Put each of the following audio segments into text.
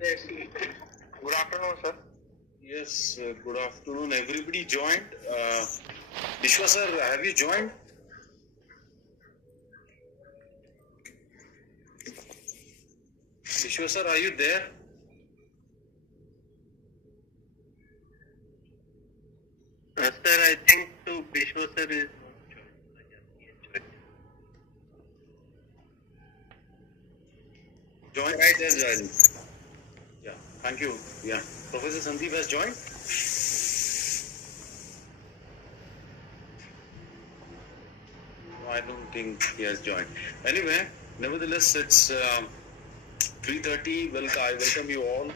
Yes. Good afternoon, sir. Yes, good afternoon. Everybody joined. Vishwa sir, have you joined? Vishwa sir, are you there? Sir, I think so. Vishwa sir is Joined? Right, yes, joined. Yeah, thank you. Yeah, Professor Sandeep has joined. No, I don't think he has joined. Anyway, nevertheless, it's 3:30. I welcome you all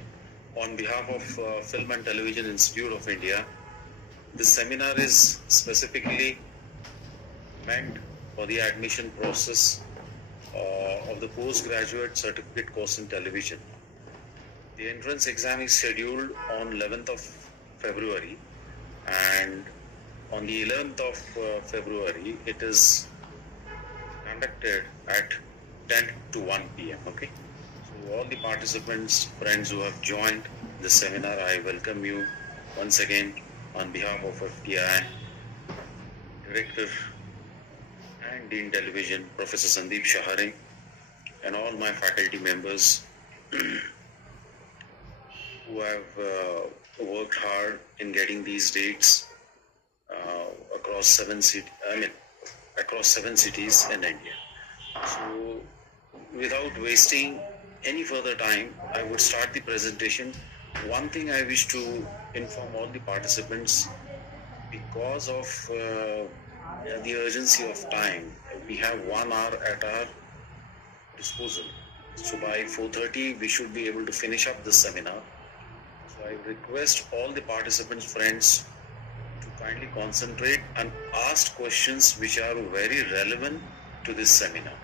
on behalf of Film and Television Institute of India. This seminar is specifically meant for the admission process of the postgraduate certificate course in television. The entrance exam is scheduled on 11th of February, and on the 11th of February it is conducted at 10 to 1 p.m. Okay, so all the participants, friends who have joined the seminar, I welcome you once again on behalf of FTI Director and Dean Television, Professor Sandeep Shahare, and all my faculty members who have worked hard in getting these dates across seven cities in India. So, without wasting any further time, I would start the presentation. One thing I wish to inform all the participants, because of the urgency of time, we have 1 hour at our disposal. So by 4:30, we should be able to finish up the seminar. So I request all the participants, friends, to kindly concentrate and ask questions which are very relevant to this seminar.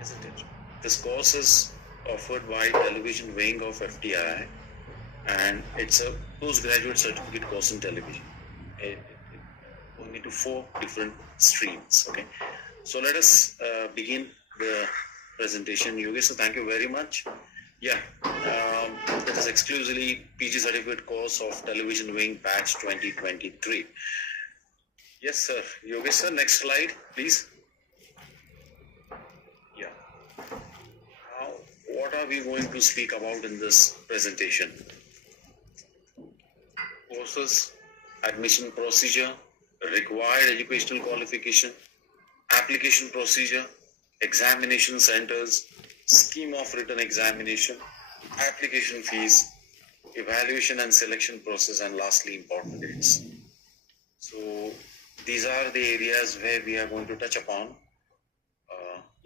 Isn't it? This course is offered by Television Wing of FTI, and it's a postgraduate certificate course in television. Only to 4 different streams. Okay, so let us begin the presentation. Yogesh, so thank you very much. Yeah, that is exclusively PG certificate course of Television Wing batch 2023. Yes, sir. Yogesh, sir, next slide, please. Yeah. Now, what are we going to speak about in this presentation? Courses, admission procedure, required educational qualification, application procedure, examination centers, scheme of written examination, application fees, evaluation and selection process, and lastly, important dates. So these are the areas where we are going to touch upon.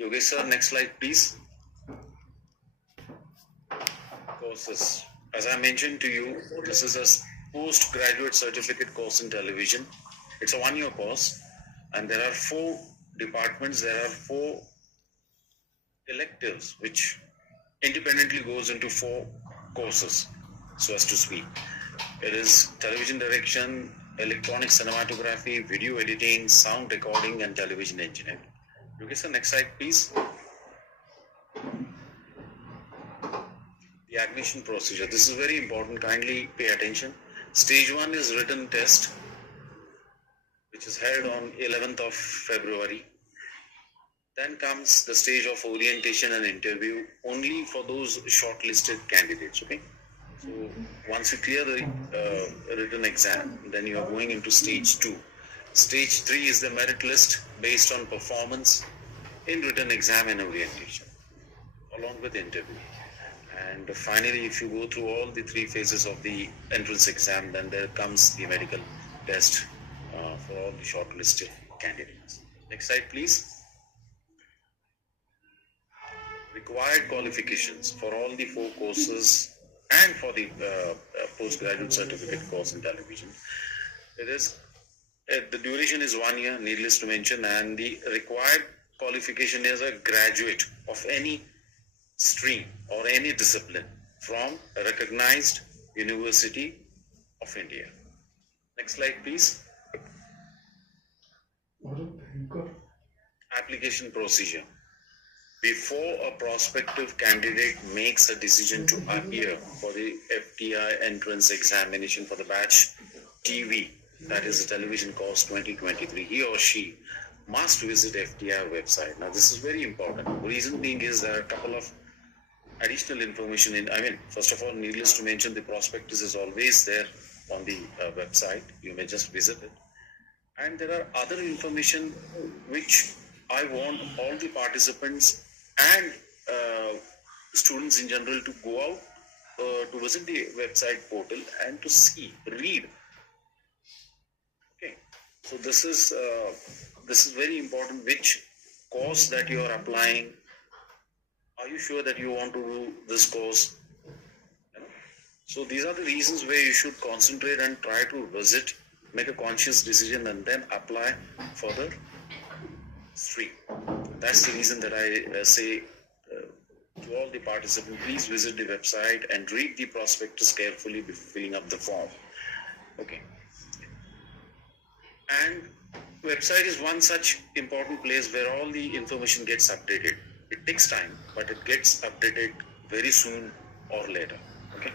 Yogesh sir, next slide, please. Courses. As I mentioned to you, this is a postgraduate certificate course in television. It's a 1-year course, and there are 4 departments. There are 4 electives which independently goes into 4 courses, so as to speak. It is television direction, electronic cinematography, video editing, sound recording, and television engineering. Okay, sir, next slide, please. The admission procedure. This is very important. Kindly pay attention. Stage 1 is written test, which is held on 11th of February. Then comes the stage of orientation and interview, only for those shortlisted candidates. Okay. So once you clear the written exam, then you are going into stage 2. Stage 3 is the merit list based on performance in written exam and orientation, along with interview. And finally, if you go through all the 3 phases of the entrance exam, then there comes the medical test for all the shortlisted candidates. Next slide, please. Required qualifications for all the 4 courses and for the postgraduate certificate course in television. It is the duration is 1 year, needless to mention, and the required qualification is a graduate of any stream or any discipline from a recognized University of India. Next slide, please. Application procedure. Before a prospective candidate makes a decision to appear for the FTI entrance examination for the batch TV, that is the television course 2023, he or she must visit FTI website. Now, this is very important. Reason being is there are a couple of additional information first of all, needless to mention, the prospectus is always there on the website. You may just visit it. And there are other information which I want all the participants and students in general to go out to visit the website portal and to see, read. Okay, so this is very important. Which course that you are applying? Are you sure that you want to do this course? You know? So these are the reasons where you should concentrate and try to visit, make a conscious decision, and then apply for the stream. That's the reason that I say to all the participants, please visit the website and read the prospectus carefully before filling up the form. Okay. And website is one such important place where all the information gets updated. It takes time, but it gets updated very soon or later. Okay.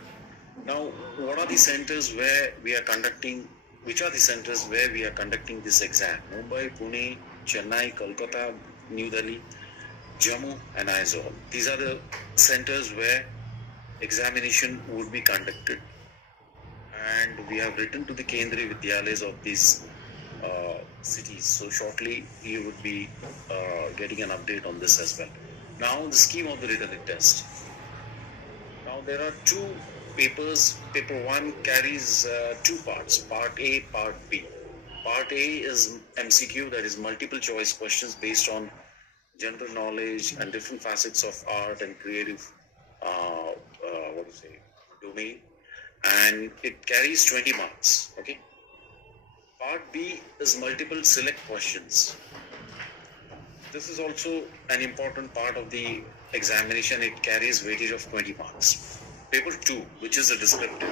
Now, what are the centers where we are conducting? Which are the centers where we are conducting this exam? Mumbai, Pune, Chennai, Kolkata, New Delhi, Jammu, and Aizawl. These are the centers where examination would be conducted. And we have written to the Kendriya Vidyalayas of these cities. So shortly you would be getting an update on this as well. Now the scheme of the written test. Now there are two papers. Paper 1 carries two parts, Part A, Part B. Part A is MCQ, that is multiple choice questions based on general knowledge and different facets of art and creative domain, and it carries 20 marks. Okay. Part B is multiple select questions. This is also an important part of the examination. It carries weightage of 20 marks. Paper 2, which is a descriptive,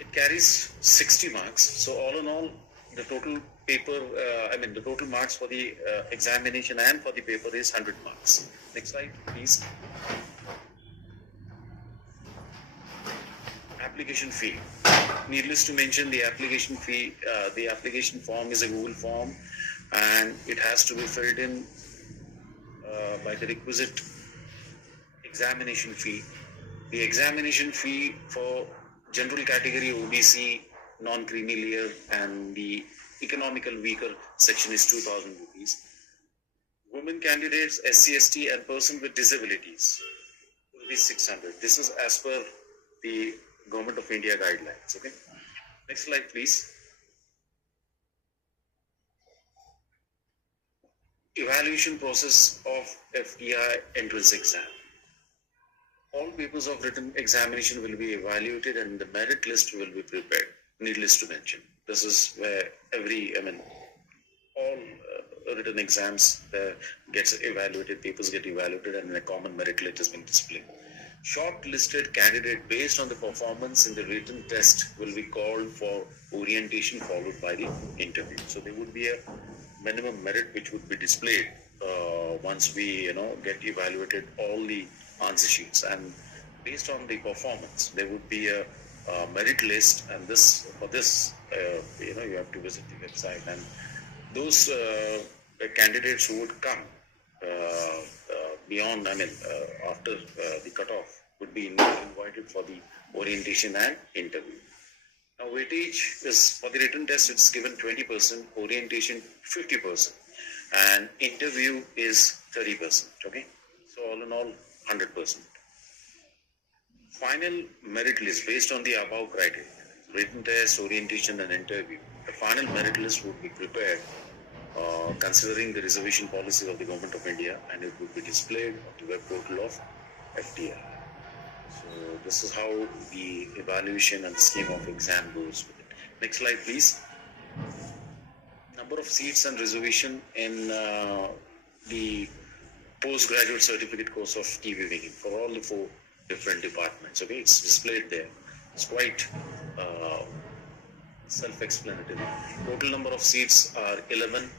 it carries 60 marks. So all in all, the total paper, the total marks for the examination and for the paper is 100 marks. Next slide, please. Application fee. Needless to mention, the application fee, the application form is a Google form, and it has to be filled in by the requisite examination fee. The examination fee for general category OBC, non-creamy layer, and the economical weaker section is 2,000 rupees. Women candidates, SC, ST, and person with disabilities will be 600. This is as per the Government of India guidelines. Okay. Next slide, please. Evaluation process of FTI entrance exam. All papers of written examination will be evaluated and the merit list will be prepared. Needless to mention, this is where all written exams gets evaluated, papers get evaluated, and a common merit list has been displayed. Shortlisted candidate based on the performance in the written test will be called for orientation followed by the interview. So there would be a minimum merit which would be displayed once we get evaluated all the answer sheets, and based on the performance there would be a merit list, and you have to visit the website, and those candidates who would come beyond after the cutoff would be invited for the orientation and interview. Now weightage is for the written test, it's given 20%, orientation 50%, and interview is 30%. Okay, so all in all 100%. Final merit list based on the above criteria: written test, orientation, and interview. The final merit list would be prepared considering the reservation policy of the Government of India, and it would be displayed on the web portal of FTI. So this is how the evaluation and the scheme of exam goes with it. Next slide, please. Number of seats and reservation in the postgraduate certificate course of TV making for all the 4 different departments. Okay, it's displayed there. It's quite self-explanatory. Total number of seats are 11,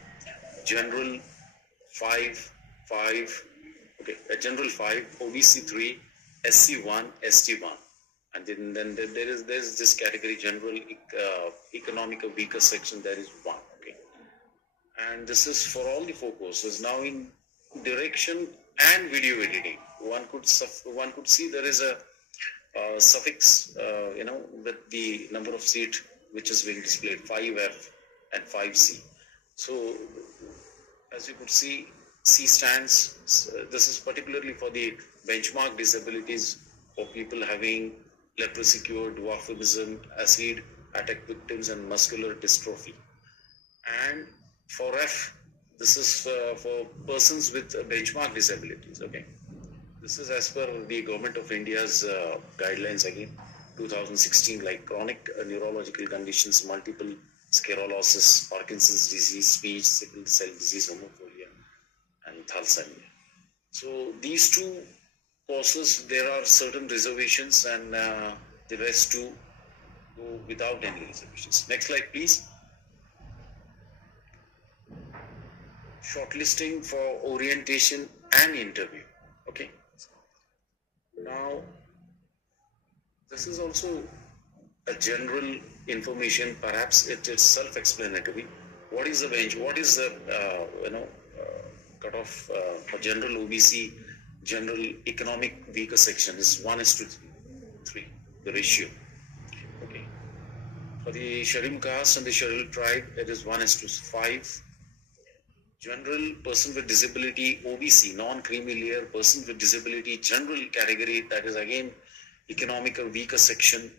general 5, 5, okay, a general 5, OBC 3, SC 1, ST 1. And then there's this category, general economic weaker section, there is 1. Okay. And this is for all the 4 courses. Now in direction and video editing, one could see there is a suffix, with the number of seat which is being displayed, 5F and 5C. So as you could see, C stands, this is particularly for the benchmark disabilities for people having leprosy cure, dwarfism, acid attack victims, and muscular dystrophy. And for F, this is for persons with benchmark disabilities. Okay, this is as per the Government of India's guidelines again, 2016, like chronic neurological conditions, multiple sclerosis, Parkinson's disease, speech, sickle cell disease, hemophilia, and thalassemia. So these 2 courses, there are certain reservations, and the rest 2 go without any reservations. Next slide, please. Shortlisting for orientation and interview. Okay. Now, this is also a general information. Perhaps it is self-explanatory. What is the bench? What is the cutoff for general OBC, general economic weaker section is 1:3, the ratio. Okay. For the scheduled caste and the scheduled tribe, it is 1:5. General person with disability, OBC, non-creamy layer, person with disability, general category, that is again economical weaker section,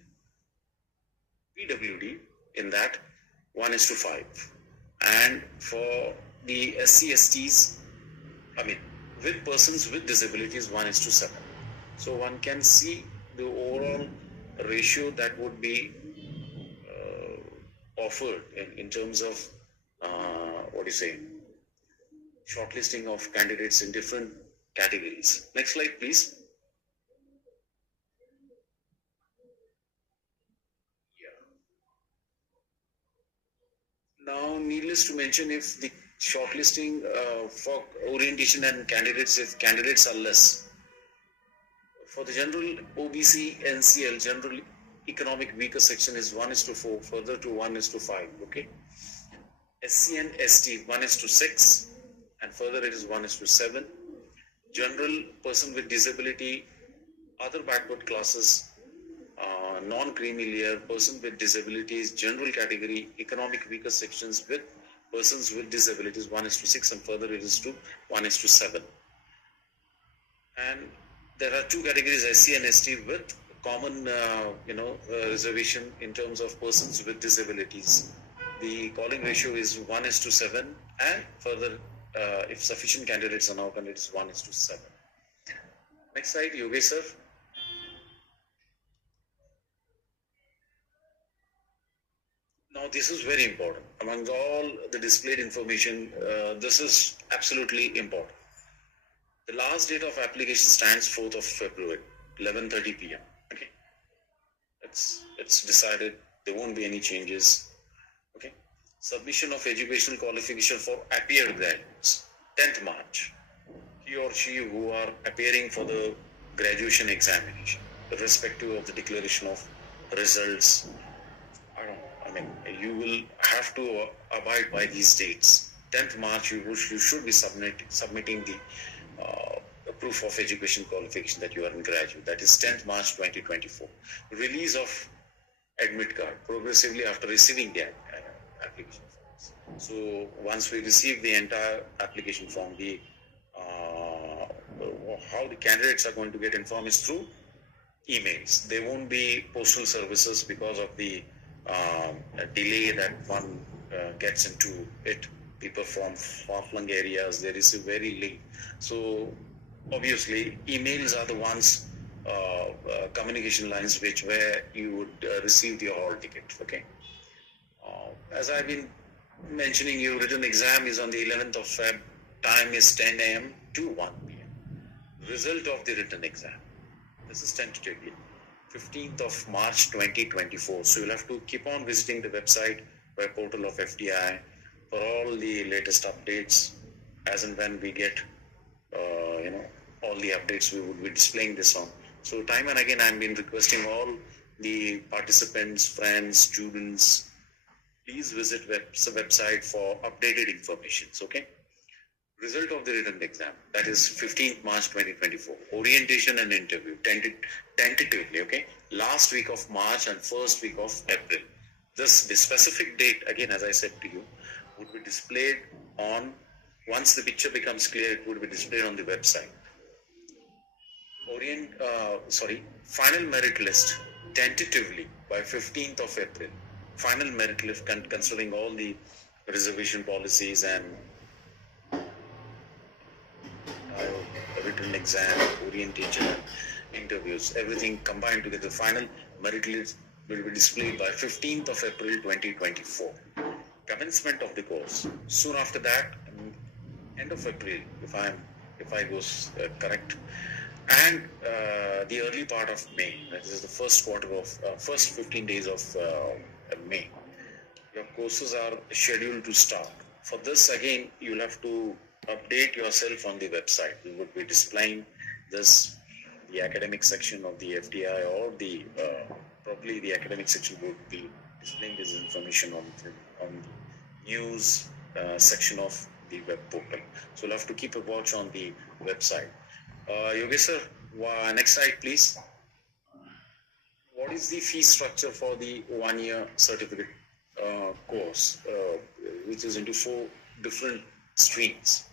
PWD, in that 1:5. And for the SC/STs, with persons with disabilities, 1:7. So one can see the overall ratio that would be offered in terms of shortlisting of candidates in different categories. Next slide, please. Now, needless to mention, if the shortlisting for orientation and candidates, if candidates are less, for the general OBC NCL, general economic weaker section is 1:4, further to 1:5. Okay. SC and ST 1:6, and further it is 1:7. General person with disability, other backward classes, non-creamy layer, person with disabilities, general category, economic weaker sections with persons with disabilities, 1:6, and further it is to 1:7. And there are 2 categories, SC and ST, with common reservation in terms of persons with disabilities. The calling ratio is 1:7, and further if sufficient candidates are now it is 1:7. Next slide, Yogesh sir. Now this is very important. Among all the displayed information, this is absolutely important. The last date of application stands 4th of February, 11:30 p.m. Okay, it's decided. There won't be any changes. Okay, submission of educational qualification for appeared graduates, 10th March. He or she who are appearing for the graduation examination, irrespective of the declaration of results, you will have to abide by these dates. 10th March, you should be submitting the proof of education qualification that you are in graduate. That is 10th March 2024. Release of admit card progressively after receiving the application forms. So once we receive the entire application form, how the candidates are going to get informed is through emails. There won't be postal services because of the delay that one gets into it. People from far-flung areas, they receive very late. So obviously emails are the ones, communication lines where you would receive the hall ticket. Okay. As I've been mentioning, your written exam is on the 11th of Feb. Time is 10 a.m. to 1 p.m. Result of the written exam. This is tentatively 15th of March 2024. So you'll have to keep on visiting the website, web portal of FTI, for all the latest updates as and when we get all the updates. We would be displaying this on. So time and again, I've been requesting all the participants, friends, students, please visit website for updated information. Okay. Result of the written exam, that is 15th March 2024. Orientation and interview, tentatively, okay? Last week of March and first week of April. The specific date, again, as I said to you, would be displayed on, once the picture becomes clear, it would be displayed on the website. Final merit list, tentatively by 15th of April. Final merit list considering all the reservation policies and written exam, orientation, and interviews, everything combined together. Final merit list will be displayed by 15th of April 2024. Commencement of the course. Soon after that, end of April, if I was correct, and the early part of May. That is the first quarter of first 15 days of May. Your courses are scheduled to start. For this, again, you'll have to update yourself on the website. We would be displaying this, the academic section of the FTI, or the probably the academic section would be displaying this information on the news section of the web portal. So you'll have to keep a watch on the website. Yogesh sir, next slide please. What is the fee structure for the 1-year certificate course, which is into 4 different streams?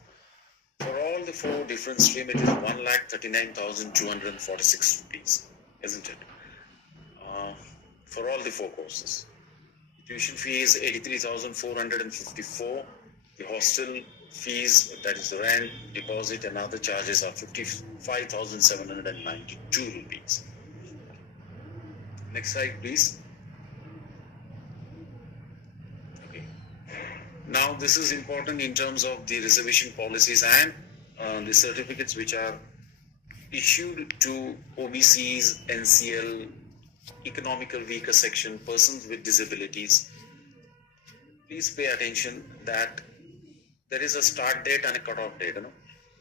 For all the 4 different streams, it is 1,39,246 rupees, isn't it? For all the 4 courses. Tuition fee is 83,454. The hostel fees, that is the rent, deposit and other charges, are 55,792 rupees. Next slide, please. Okay. Now, this is important in terms of the reservation policies and the certificates which are issued to OBCs, NCL, economical weaker section, persons with disabilities. Please pay attention that there is a start date and a cutoff date.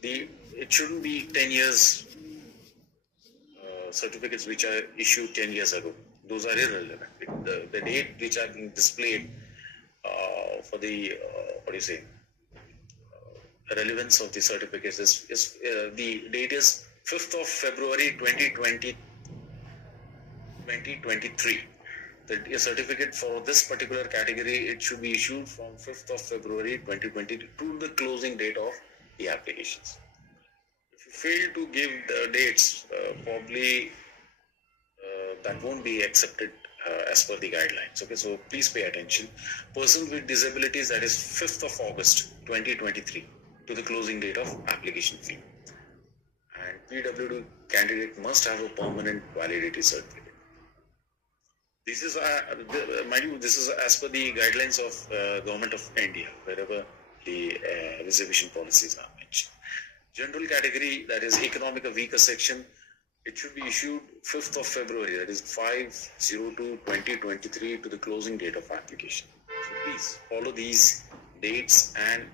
It shouldn't be 10 years certificates which are issued 10 years ago. Those are irrelevant. The date which are being displayed for the relevance of the certificates is the date is 5th of February 2023. The certificate for this particular category, it should be issued from 5th of February 2022 to the closing date of the applications. If you fail to give the dates, probably that won't be accepted as per the guidelines. Okay, so please pay attention. Persons with disabilities, that is 5th of August 2023 to the closing date of application fee. And PWD candidate must have a permanent validity certificate. This is, mind you, this is as per the guidelines of Government of India, wherever the reservation policies are mentioned. General category, that is economic weaker section, it should be issued 5th of February, that is 5/02/2023 to the closing date of application. So please follow these dates and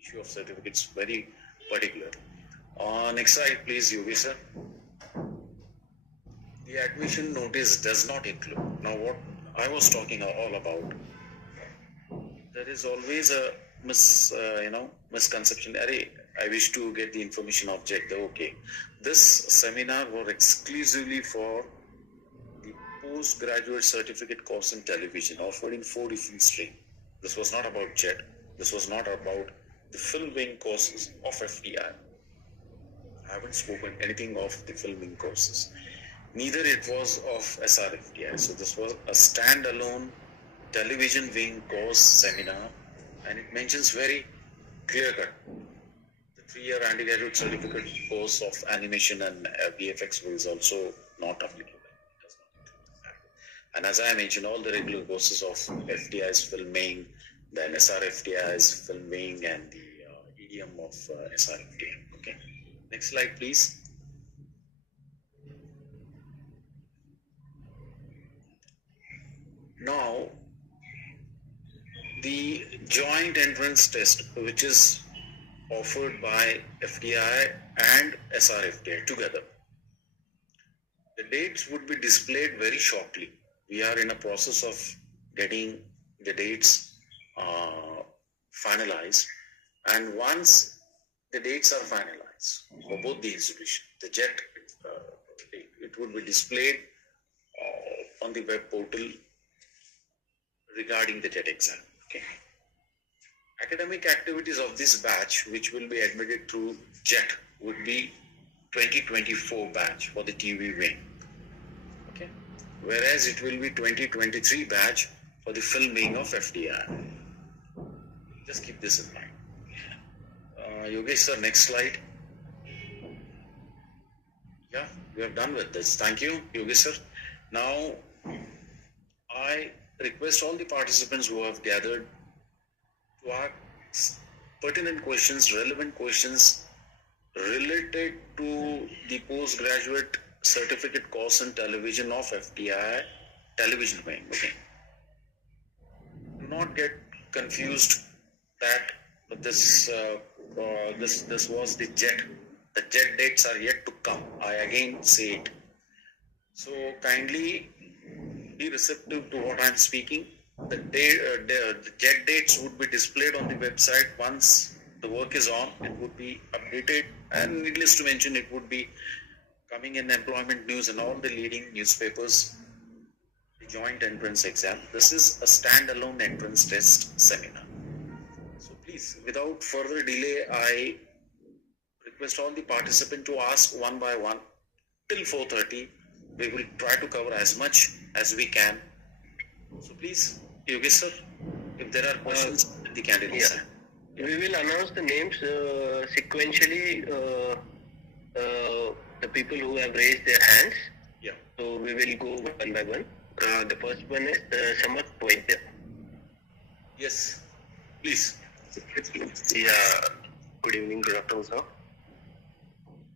issue of certificates very particular. Next slide, please, Yogesh sir. The admission notice does not include. Now, what I was talking all about, there is always a misconception. I wish to get the information object. Okay, this seminar was exclusively for the postgraduate certificate course in television, offered in 4 different streams. This was not about JET. This was not about the filming courses of FTI. I haven't spoken anything of the filming courses. Neither it was of SRFTI. So this was a standalone television wing course seminar, and it mentions very clear-cut. The 3-year undergraduate certificate course of animation and VFX is also not applicable. And as I mentioned, all the regular courses of FTI's filming, then SRFTI's filming, and the idiom of SRFTI. Okay. Next slide, please. Now, the joint entrance test, which is offered by FTI and SRFTI together. The dates would be displayed very shortly. We are in a process of getting the dates finalized, and once the dates are finalized for both the institutions, the JET it would be displayed on the web portal regarding the JET exam. Okay. Academic activities of this batch, which will be admitted through JET, would be 2024 batch for the TV wing. Okay. Whereas it will be 2023 batch for the film wing of FTI. Just keep this in mind. Yogesh sir, next slide. Yeah, we are done with this. Thank you, Yogesh sir. Now, I request all the participants who have gathered to ask pertinent questions, relevant questions related to the postgraduate certificate course in television of FTI television wing. Okay. Do not get confused that this was the JET. The JET dates are yet to come. I again say it. So kindly be receptive to what I am speaking. The JET dates would be displayed on the website once the work is on. It would be updated, and needless to mention, it would be coming in employment news and all the leading newspapers. The joint entrance exam. This is a standalone entrance test seminar. So please, without further delay, I request all the participants to ask one by one till 4:30. We will try to cover as much as we can. So please, Yogesh sir, if there are questions, the candidates. Yeah. We will announce the names sequentially. The people who have raised their hands. Yeah. So we will go one by one. The first one is Samarth Pointer. Yes, please. Yeah. Good evening, good afternoon, sir.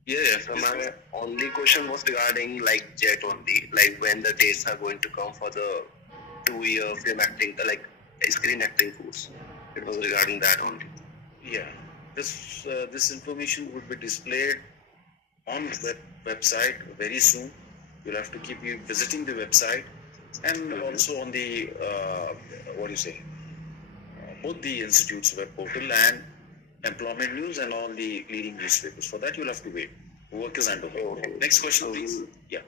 Yeah. So my only question was regarding like JET only, like when the dates are going to come for the 2-year film acting, like screen acting course. It was regarding that only. Yeah. This information would be displayed on the website very soon. You'll have to keep you visiting the website, and also on the both the institute's web portal and employment news and all the leading newspapers. For that, you'll have to wait. Work is underway. Okay. Next question, please. Yeah.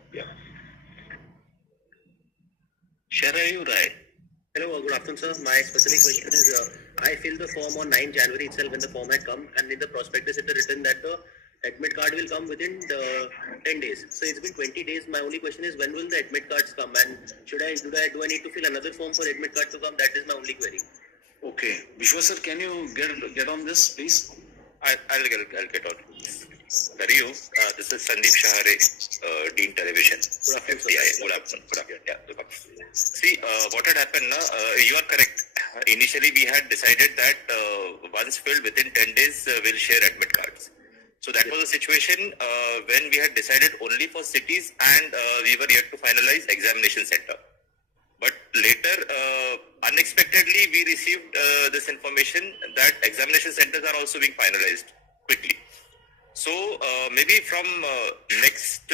Sharayu Rai. Hello, good afternoon, sir. My specific question is, I filled the form on 9 January itself when the form had come, and in the prospectus it is written that the admit card will come within 10 days. So it's been 20 days. My only question is, when will the admit cards come, and do I need to fill another form for admit card to come? That is my only query. Okay. Vishwa sir, can you get on this, please? I'll get on. Kariyu, this is Sandeep Shahare, Dean Television. FTI. Good afternoon. Yeah. See, what had happened, you are correct. Initially, we had decided that once filled within 10 days, we'll share admit cards. So that was a situation when we had decided only for cities, and we were yet to finalize examination center. But later, unexpectedly, we received this information that examination centers are also being finalized quickly. So maybe from next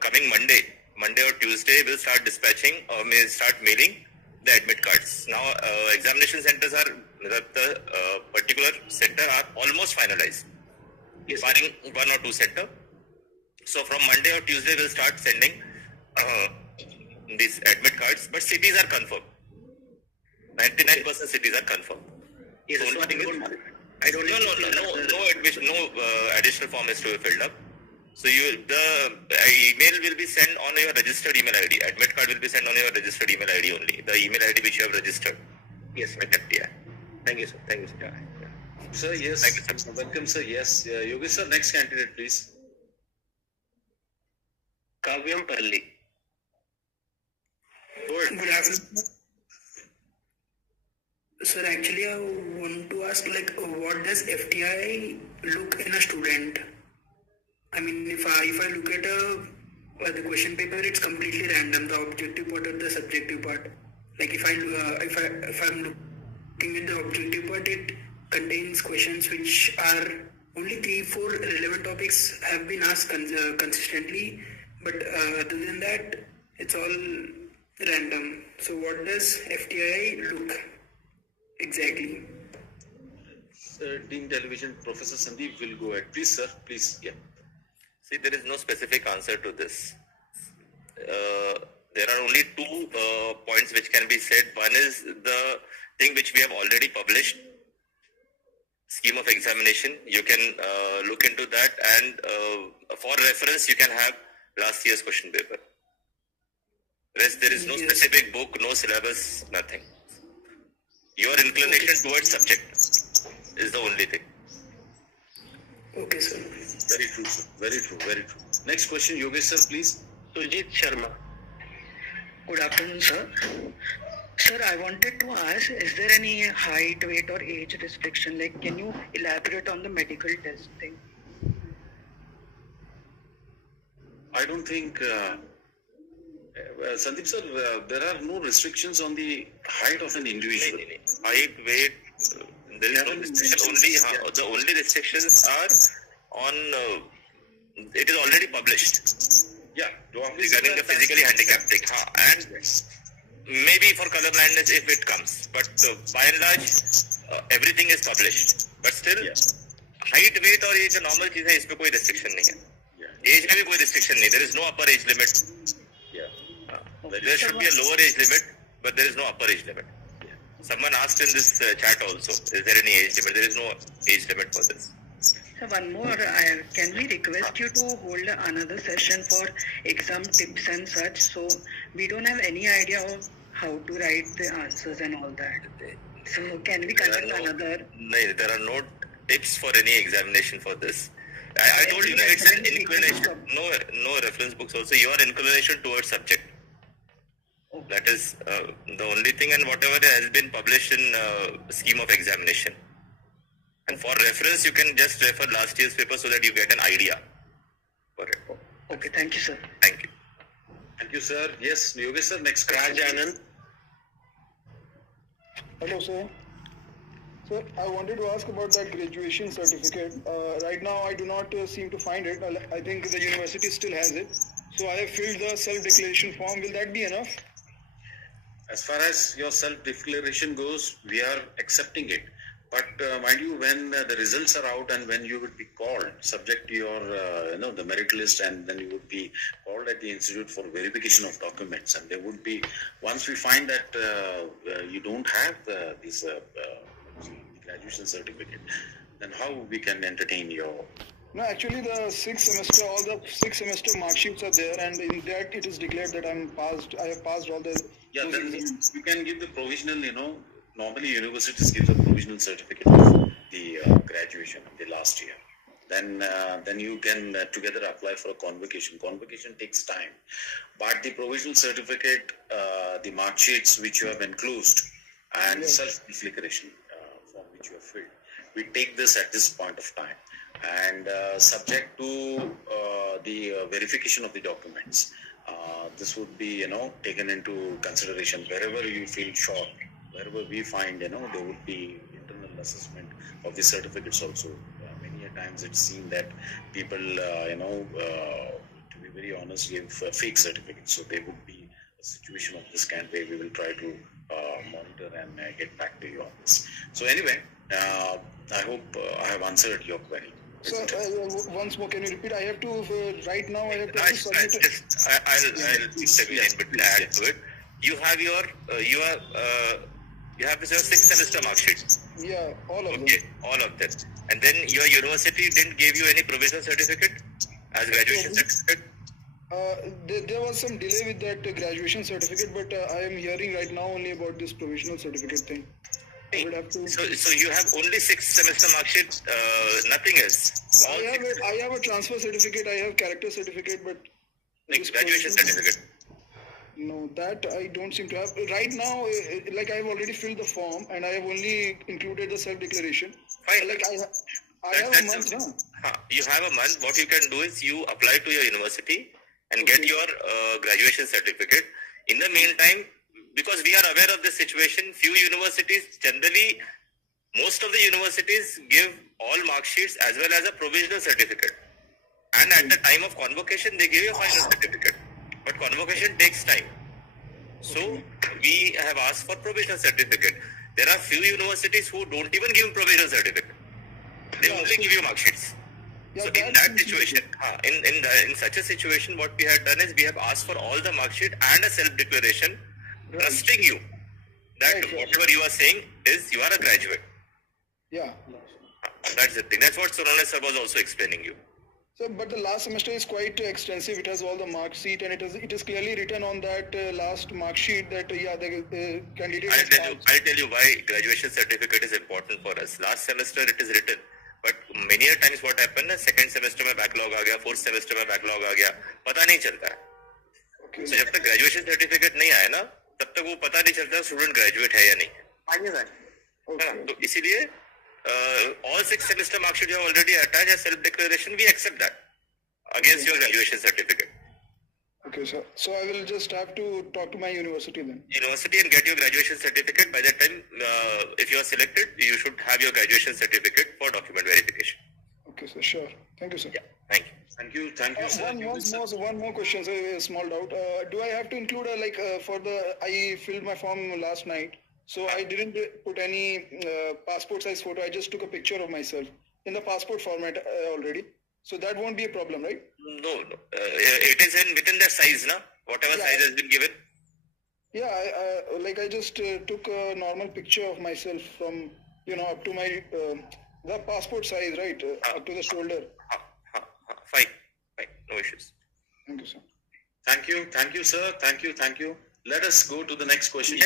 coming Monday or Tuesday, we'll start dispatching or may start mailing the admit cards. Now, examination centers are, the particular center are almost finalized. Yes, barring 1 or 2 center. So from Monday or Tuesday, we'll start sending these admit cards, but cities are confirmed. 99% cities are confirmed. Yes, so no admission, no additional form is to be filled up. So the email will be sent on your registered email ID. Admit card will be sent on your registered email ID only. The email ID which you have registered. Yes, with FTI. Thank you, sir. Thank you, sir. Yeah. Sir, yes. Thank you, sir. Welcome, sir. Yes. Yogesh sir, next candidate, please. Kavyam Palli. Good afternoon. Sir, actually I want to ask, like, what does FTI look in a student? I mean, if I look at the question paper, it's completely random, the objective part or the subjective part. Like if I'm looking at the objective part, it contains questions which are only 3-4 relevant topics have been asked consistently, but other than that, it's all random. So what does FTI look exactly? Dean Television, Professor Sandeep will go ahead. Please, sir, please. Yeah. See, there is no specific answer to this. There are only two points which can be said. One is the thing which we have already published, scheme of examination. You can look into that, and for reference, you can have last year's question paper. Rest, there is no specific book, no syllabus, nothing. Your inclination towards subject is the only thing. Okay, sir. Very true, sir. Very true, very true. Next question, Yogesh, sir, please. Sujit Sharma. Good afternoon, sir. Sir, I wanted to ask, is there any height, weight or age restriction? Like, can you elaborate on the medical testing? I don't think, Sandeep sir, there are no restrictions on the height of an individual. Height, weight, there is no restriction. The only restrictions are on, it is already published. Yeah, Regarding the physically handicapped thing. And maybe for color blindness if it comes. But by and large, everything is published. But still, height, weight और ये जो normal चीज़ है इसमें कोई restriction नहीं है. Age में भी कोई restriction नहीं. There is no upper age limit. There should be a lower age limit, but there is no upper age limit. Someone asked in this chat also, is there any age limit? There is no age limit for this. So one more, can we request you to hold another session for exam tips and such? So we don't have any idea of how to write the answers and all that. So can we conduct another? No, there are no tips for any examination for this. I told you, it's an inclination. No reference books also. Your inclination towards subject. That is the only thing, and whatever has been published in scheme of examination. And for reference, you can just refer last year's paper so that you get an idea for it. Okay, thank you, sir. Thank you. Thank you, sir. Yes, Yogesh sir, next question. Raj Anand. Hello, sir. Sir, I wanted to ask about that graduation certificate. Right now, I do not seem to find it. I think the university still has it. So I have filled the self-declaration form. Will that be enough? As far as your self-declaration goes, we are accepting it. But mind you, when the results are out and when you would be called, subject to your, the merit list, and then you would be called at the institute for verification of documents. And there would be, once we find that you don't have this graduation certificate, then how we can entertain your... No, actually the all the sixth semester mark sheets are there, and in that it is declared that I have passed all the... Yeah, then you can give the provisional, normally universities give the provisional certificate of the graduation of the last year. Then you can together apply for a convocation. Convocation takes time. But the provisional certificate, the mark sheets which you have enclosed, and self-declaration form which you have filled, we take this at this point of time. And subject to the verification of the documents, this would be, taken into consideration wherever you feel short. Wherever we find, there would be internal assessment of the certificates also. Many a times it's seen that people, to be very honest, give fake certificates. So there would be a situation of this kind where we will try to monitor and get back to you on this. So anyway, I hope I have answered your query. So once more, can you repeat? I have to right now. I have to submit. I'll step in between add to it. You have your you have your sixth semester mark sheet. Yeah, all of them. Okay, all of them. And then your university didn't give you any provisional certificate as graduation certificate? There was some delay with that graduation certificate, but I am hearing right now only about this provisional certificate thing. I would have to... So you have only sixth semester mark sheet, nothing else? I have a transfer certificate, I have character certificate, but... Graduation certificate? No, that I don't seem to have. Right now, like I have already filled the form and I have only included the self-declaration. Fine. Like I have a month now. You have a month. What you can do is you apply to your university and get your graduation certificate. In the meantime, because we are aware of this situation, few universities generally Most of the universities give all mark sheets as well as a provisional certificate. And at the time of convocation, they give you a final certificate. But convocation takes time. So we have asked for provisional certificate. There are few universities who don't even give provisional certificate. They only give you mark sheets. Yeah, So in that situation, in such a situation, what we have done is we have asked for all the mark sheet and a self-declaration, trusting you that whatever you are saying is you are a graduate. Yeah. That's the thing. That's what Sonone sir was also explaining you. So, but the last semester is quite extensive. It has all the mark sheet, and it is clearly written on that last mark sheet that the candidate. I'll tell you why graduation certificate is important for us. Last semester it is written, but many a times what happened, second semester में backlog आ गया, fourth semester में backlog आ गया, पता नहीं चलता है. Okay. So जब तक graduation certificate नहीं आया ना, तब तक वो पता नहीं चलता student graduate है या नहीं. Okay. तो इसीलिए all 6 semester mark sheet you have already attached as self declaration. We accept that against your graduation certificate. Okay, sir. So I will just have to talk to my university then. University and get your graduation certificate. By that time, if you are selected, you should have your graduation certificate for document verification. Okay, sir. Sure. Thank you, sir. Yeah. Thank you. Thank you. Thank you, sir. One more question, sir. A small doubt. Do I have to include I filled my form last night, so I didn't put any passport size photo. I just took a picture of myself in the passport format already. So that won't be a problem, right? No. It is within that size, na? Whatever size has been given. Yeah, I just took a normal picture of myself from up to my the passport size, right, up to the shoulder. Fine. No issues. Thank you, sir. Thank you, sir. Thank you. Let us go to the next question.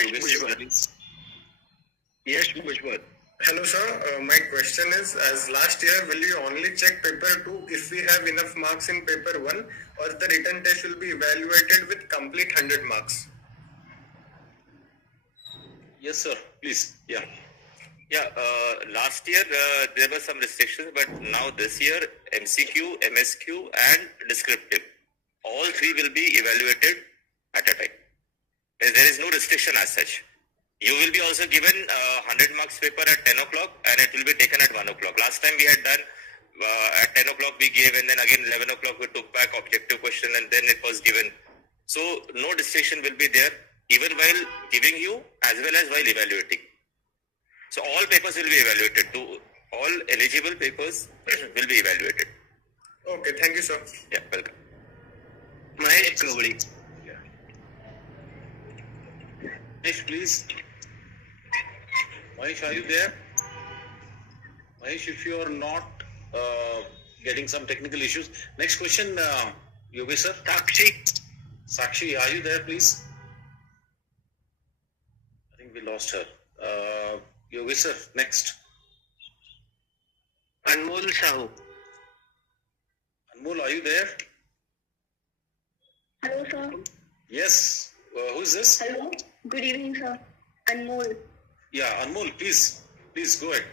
Yes, Bhujbal. Hello, sir. My question is, as last year, will you only check paper 2 if we have enough marks in paper 1, or the written test will be evaluated with complete 100 marks? Yes, sir. Please. Yeah. Last year there were some restrictions, but now this year MCQ, MSQ and descriptive, all three will be evaluated at a time. There is no restriction as such. You will be also given 100 marks paper at 10 o'clock and it will be taken at 1 o'clock. Last time we had done at 10 o'clock we gave, and then again 11 o'clock we took back objective question and then it was given. So no restriction will be there even while giving you as well as while evaluating. So all papers will be evaluated. All eligible papers will be evaluated. Okay, thank you, sir. Yeah, welcome. Mahesh Kavali. Mahesh, please. Mahesh, are you there? Mahesh, if you are not getting some technical issues. Next question, Yogesh sir. Sakshi, are you there, please? I think we lost her. Yogesh sir, next. Anmol Sahu. Anmol, are you there? Hello, sir. Yes. Who is this? Hello. Good evening, sir. Anmol. Yeah, Anmol, please go ahead.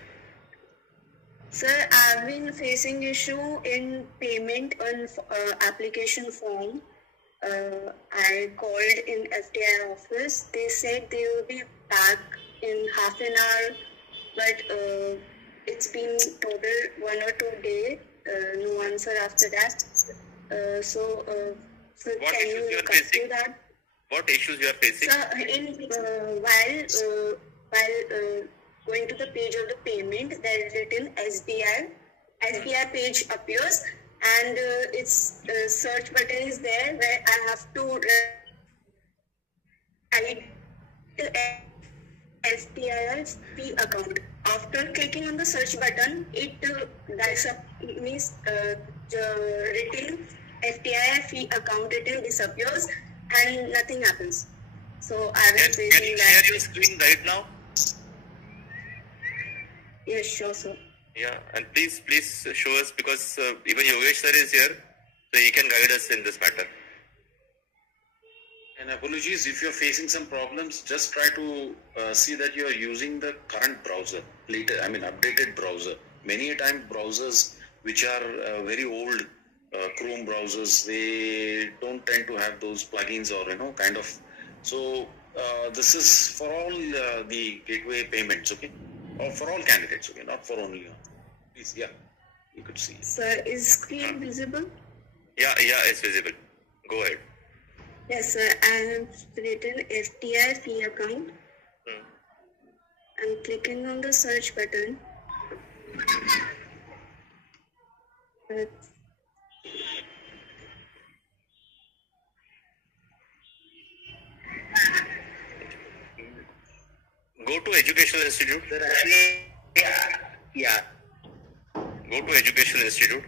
Sir, I've been facing issue in payment on application form. I called in FTi office. They said they will be back in half an hour, but it's been total 1 or 2 days. No answer after that. So can you look into that? What issues you are facing? Sir, while going to the page of the payment, there is written SBI page appears, and its search button is there where I have to write STI-AP account. After clicking on the search button, it means written FTi-AP account written disappears and nothing happens. So I was Can you share your screen right now? Yes, sure, sir. Yeah, and please show us, because even Yogesh sir is here, so he can guide us in this matter. And apologies if you're facing some problems, just try to see that you are using the current browser, updated browser. Many a time browsers which are very old, Chrome browsers, they don't tend to have those plugins or kind of. So this is for all the gateway payments, okay? or for all candidates, okay, not for only one. Please, yeah, you could see it. Sir, is screen visible? Yeah, it's visible. Go ahead. Yes, sir. I have written FTI fee account. I'm clicking on the search button. Go to educational institute. Sir, actually, yeah. Go to educational institute.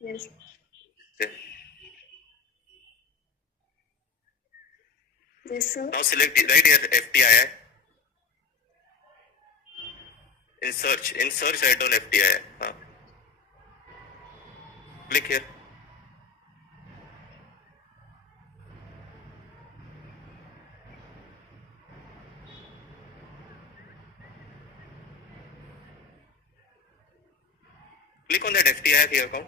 Yes. Okay. Yes, sir. Now select right here FTI. In search write down FTI. Click here. Click on that FTi account.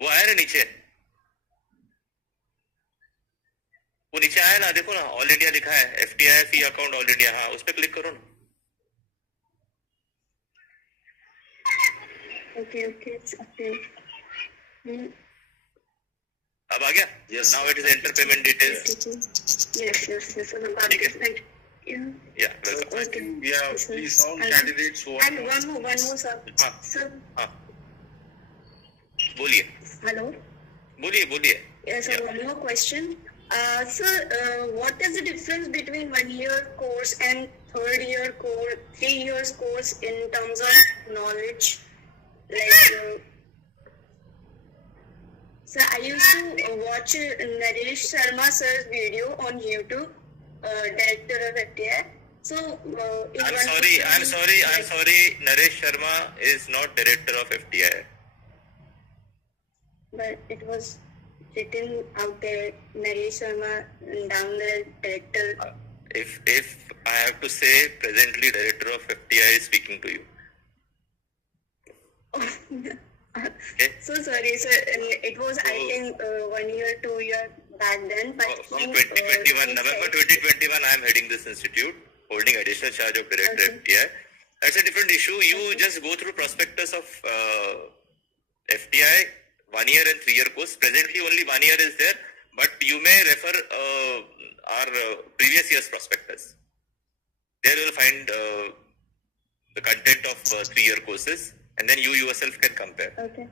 वो आया ना नीचे, वो नीचे आया ना, देखो ना ऑल इंडिया लिखा है, FTi फी अकाउंट ऑल इंडिया, हाँ उस पर क्लिक करो ना. Okay, it's okay. अब आ गया? Yes. Now it is enter payment details. Yes. I'm about to thank you. Yeah, welcome. Okay. Yeah, Yes, sir. please, all And- candidates who are And one more, sir. हाँ. Sir, हाँ. बोलिए. hello. बोलिए. Yes, sir. Yeah. One more question. Sir, what is the difference between 1 year course and 3rd year course, 3 years course in terms of knowledge? Like, sir, I used to watch Naresh Sharma sir's video on YouTube, director of FTI. So, I'm sorry. Naresh Sharma is not director of FTI. But it was written out there, Naresh Sharma, down there, director. If I have to say, presently director of FTI is speaking to you. Okay. So sorry, sir. It was, I think, 1 year, 2 year back then. But From 2021, November 2021, I am heading this institute, holding additional charge of director Okay. FTI. That's a different issue. You just go through prospectus of FTI, 1 year and 3 year course. Presently, only 1 year is there, but you may refer our previous year's prospectus. There you will find the content of 3 year courses, and then you yourself can compare. Okay.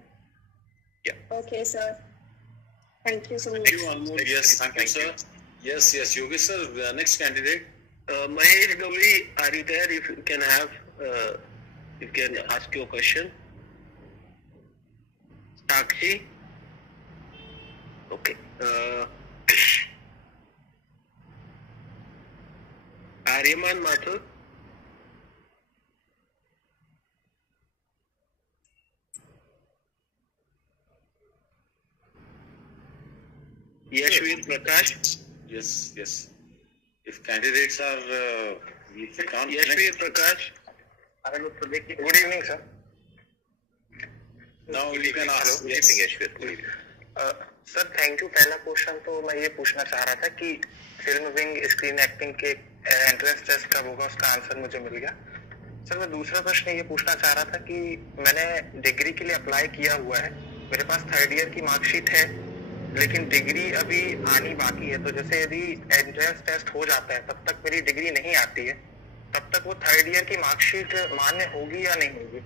Yeah. Okay, sir. Thank you so much. Thank you, Anmol. Yes, thank you, sir. Yes, Yogesh sir, next candidate. Mahesh Gavri, are you there? If you can have, you can ask your question. Sakshi. Okay. Aryaman Mathur. Yashvir Prakash. Yes. If candidates are, if you can't Yashvir connect, Prakash. Good evening, sir. now you can ask. Good evening, Yashvir. Good evening. Sir thank you. पहला question तो मैं ये पूछना चाह रहा था कि film wing screen acting के एंट्रेंस टेस्ट कब होगा, उसका आंसर मुझे मिल गया. सर मैं दूसरा प्रश्न ये पूछना चाह रहा था कि मैंने डिग्री के लिए अप्लाई किया हुआ है, मेरे पास 3rd ईयर की मार्कशीट है, लेकिन डिग्री अभी आनी बाकी है. तो जैसे यदि एंट्रेंस टेस्ट हो जाता है तब तक मेरी डिग्री नहीं आती है, तब तक वो 3rd ईयर की मार्कशीट मान्य होगी या नहीं होगी?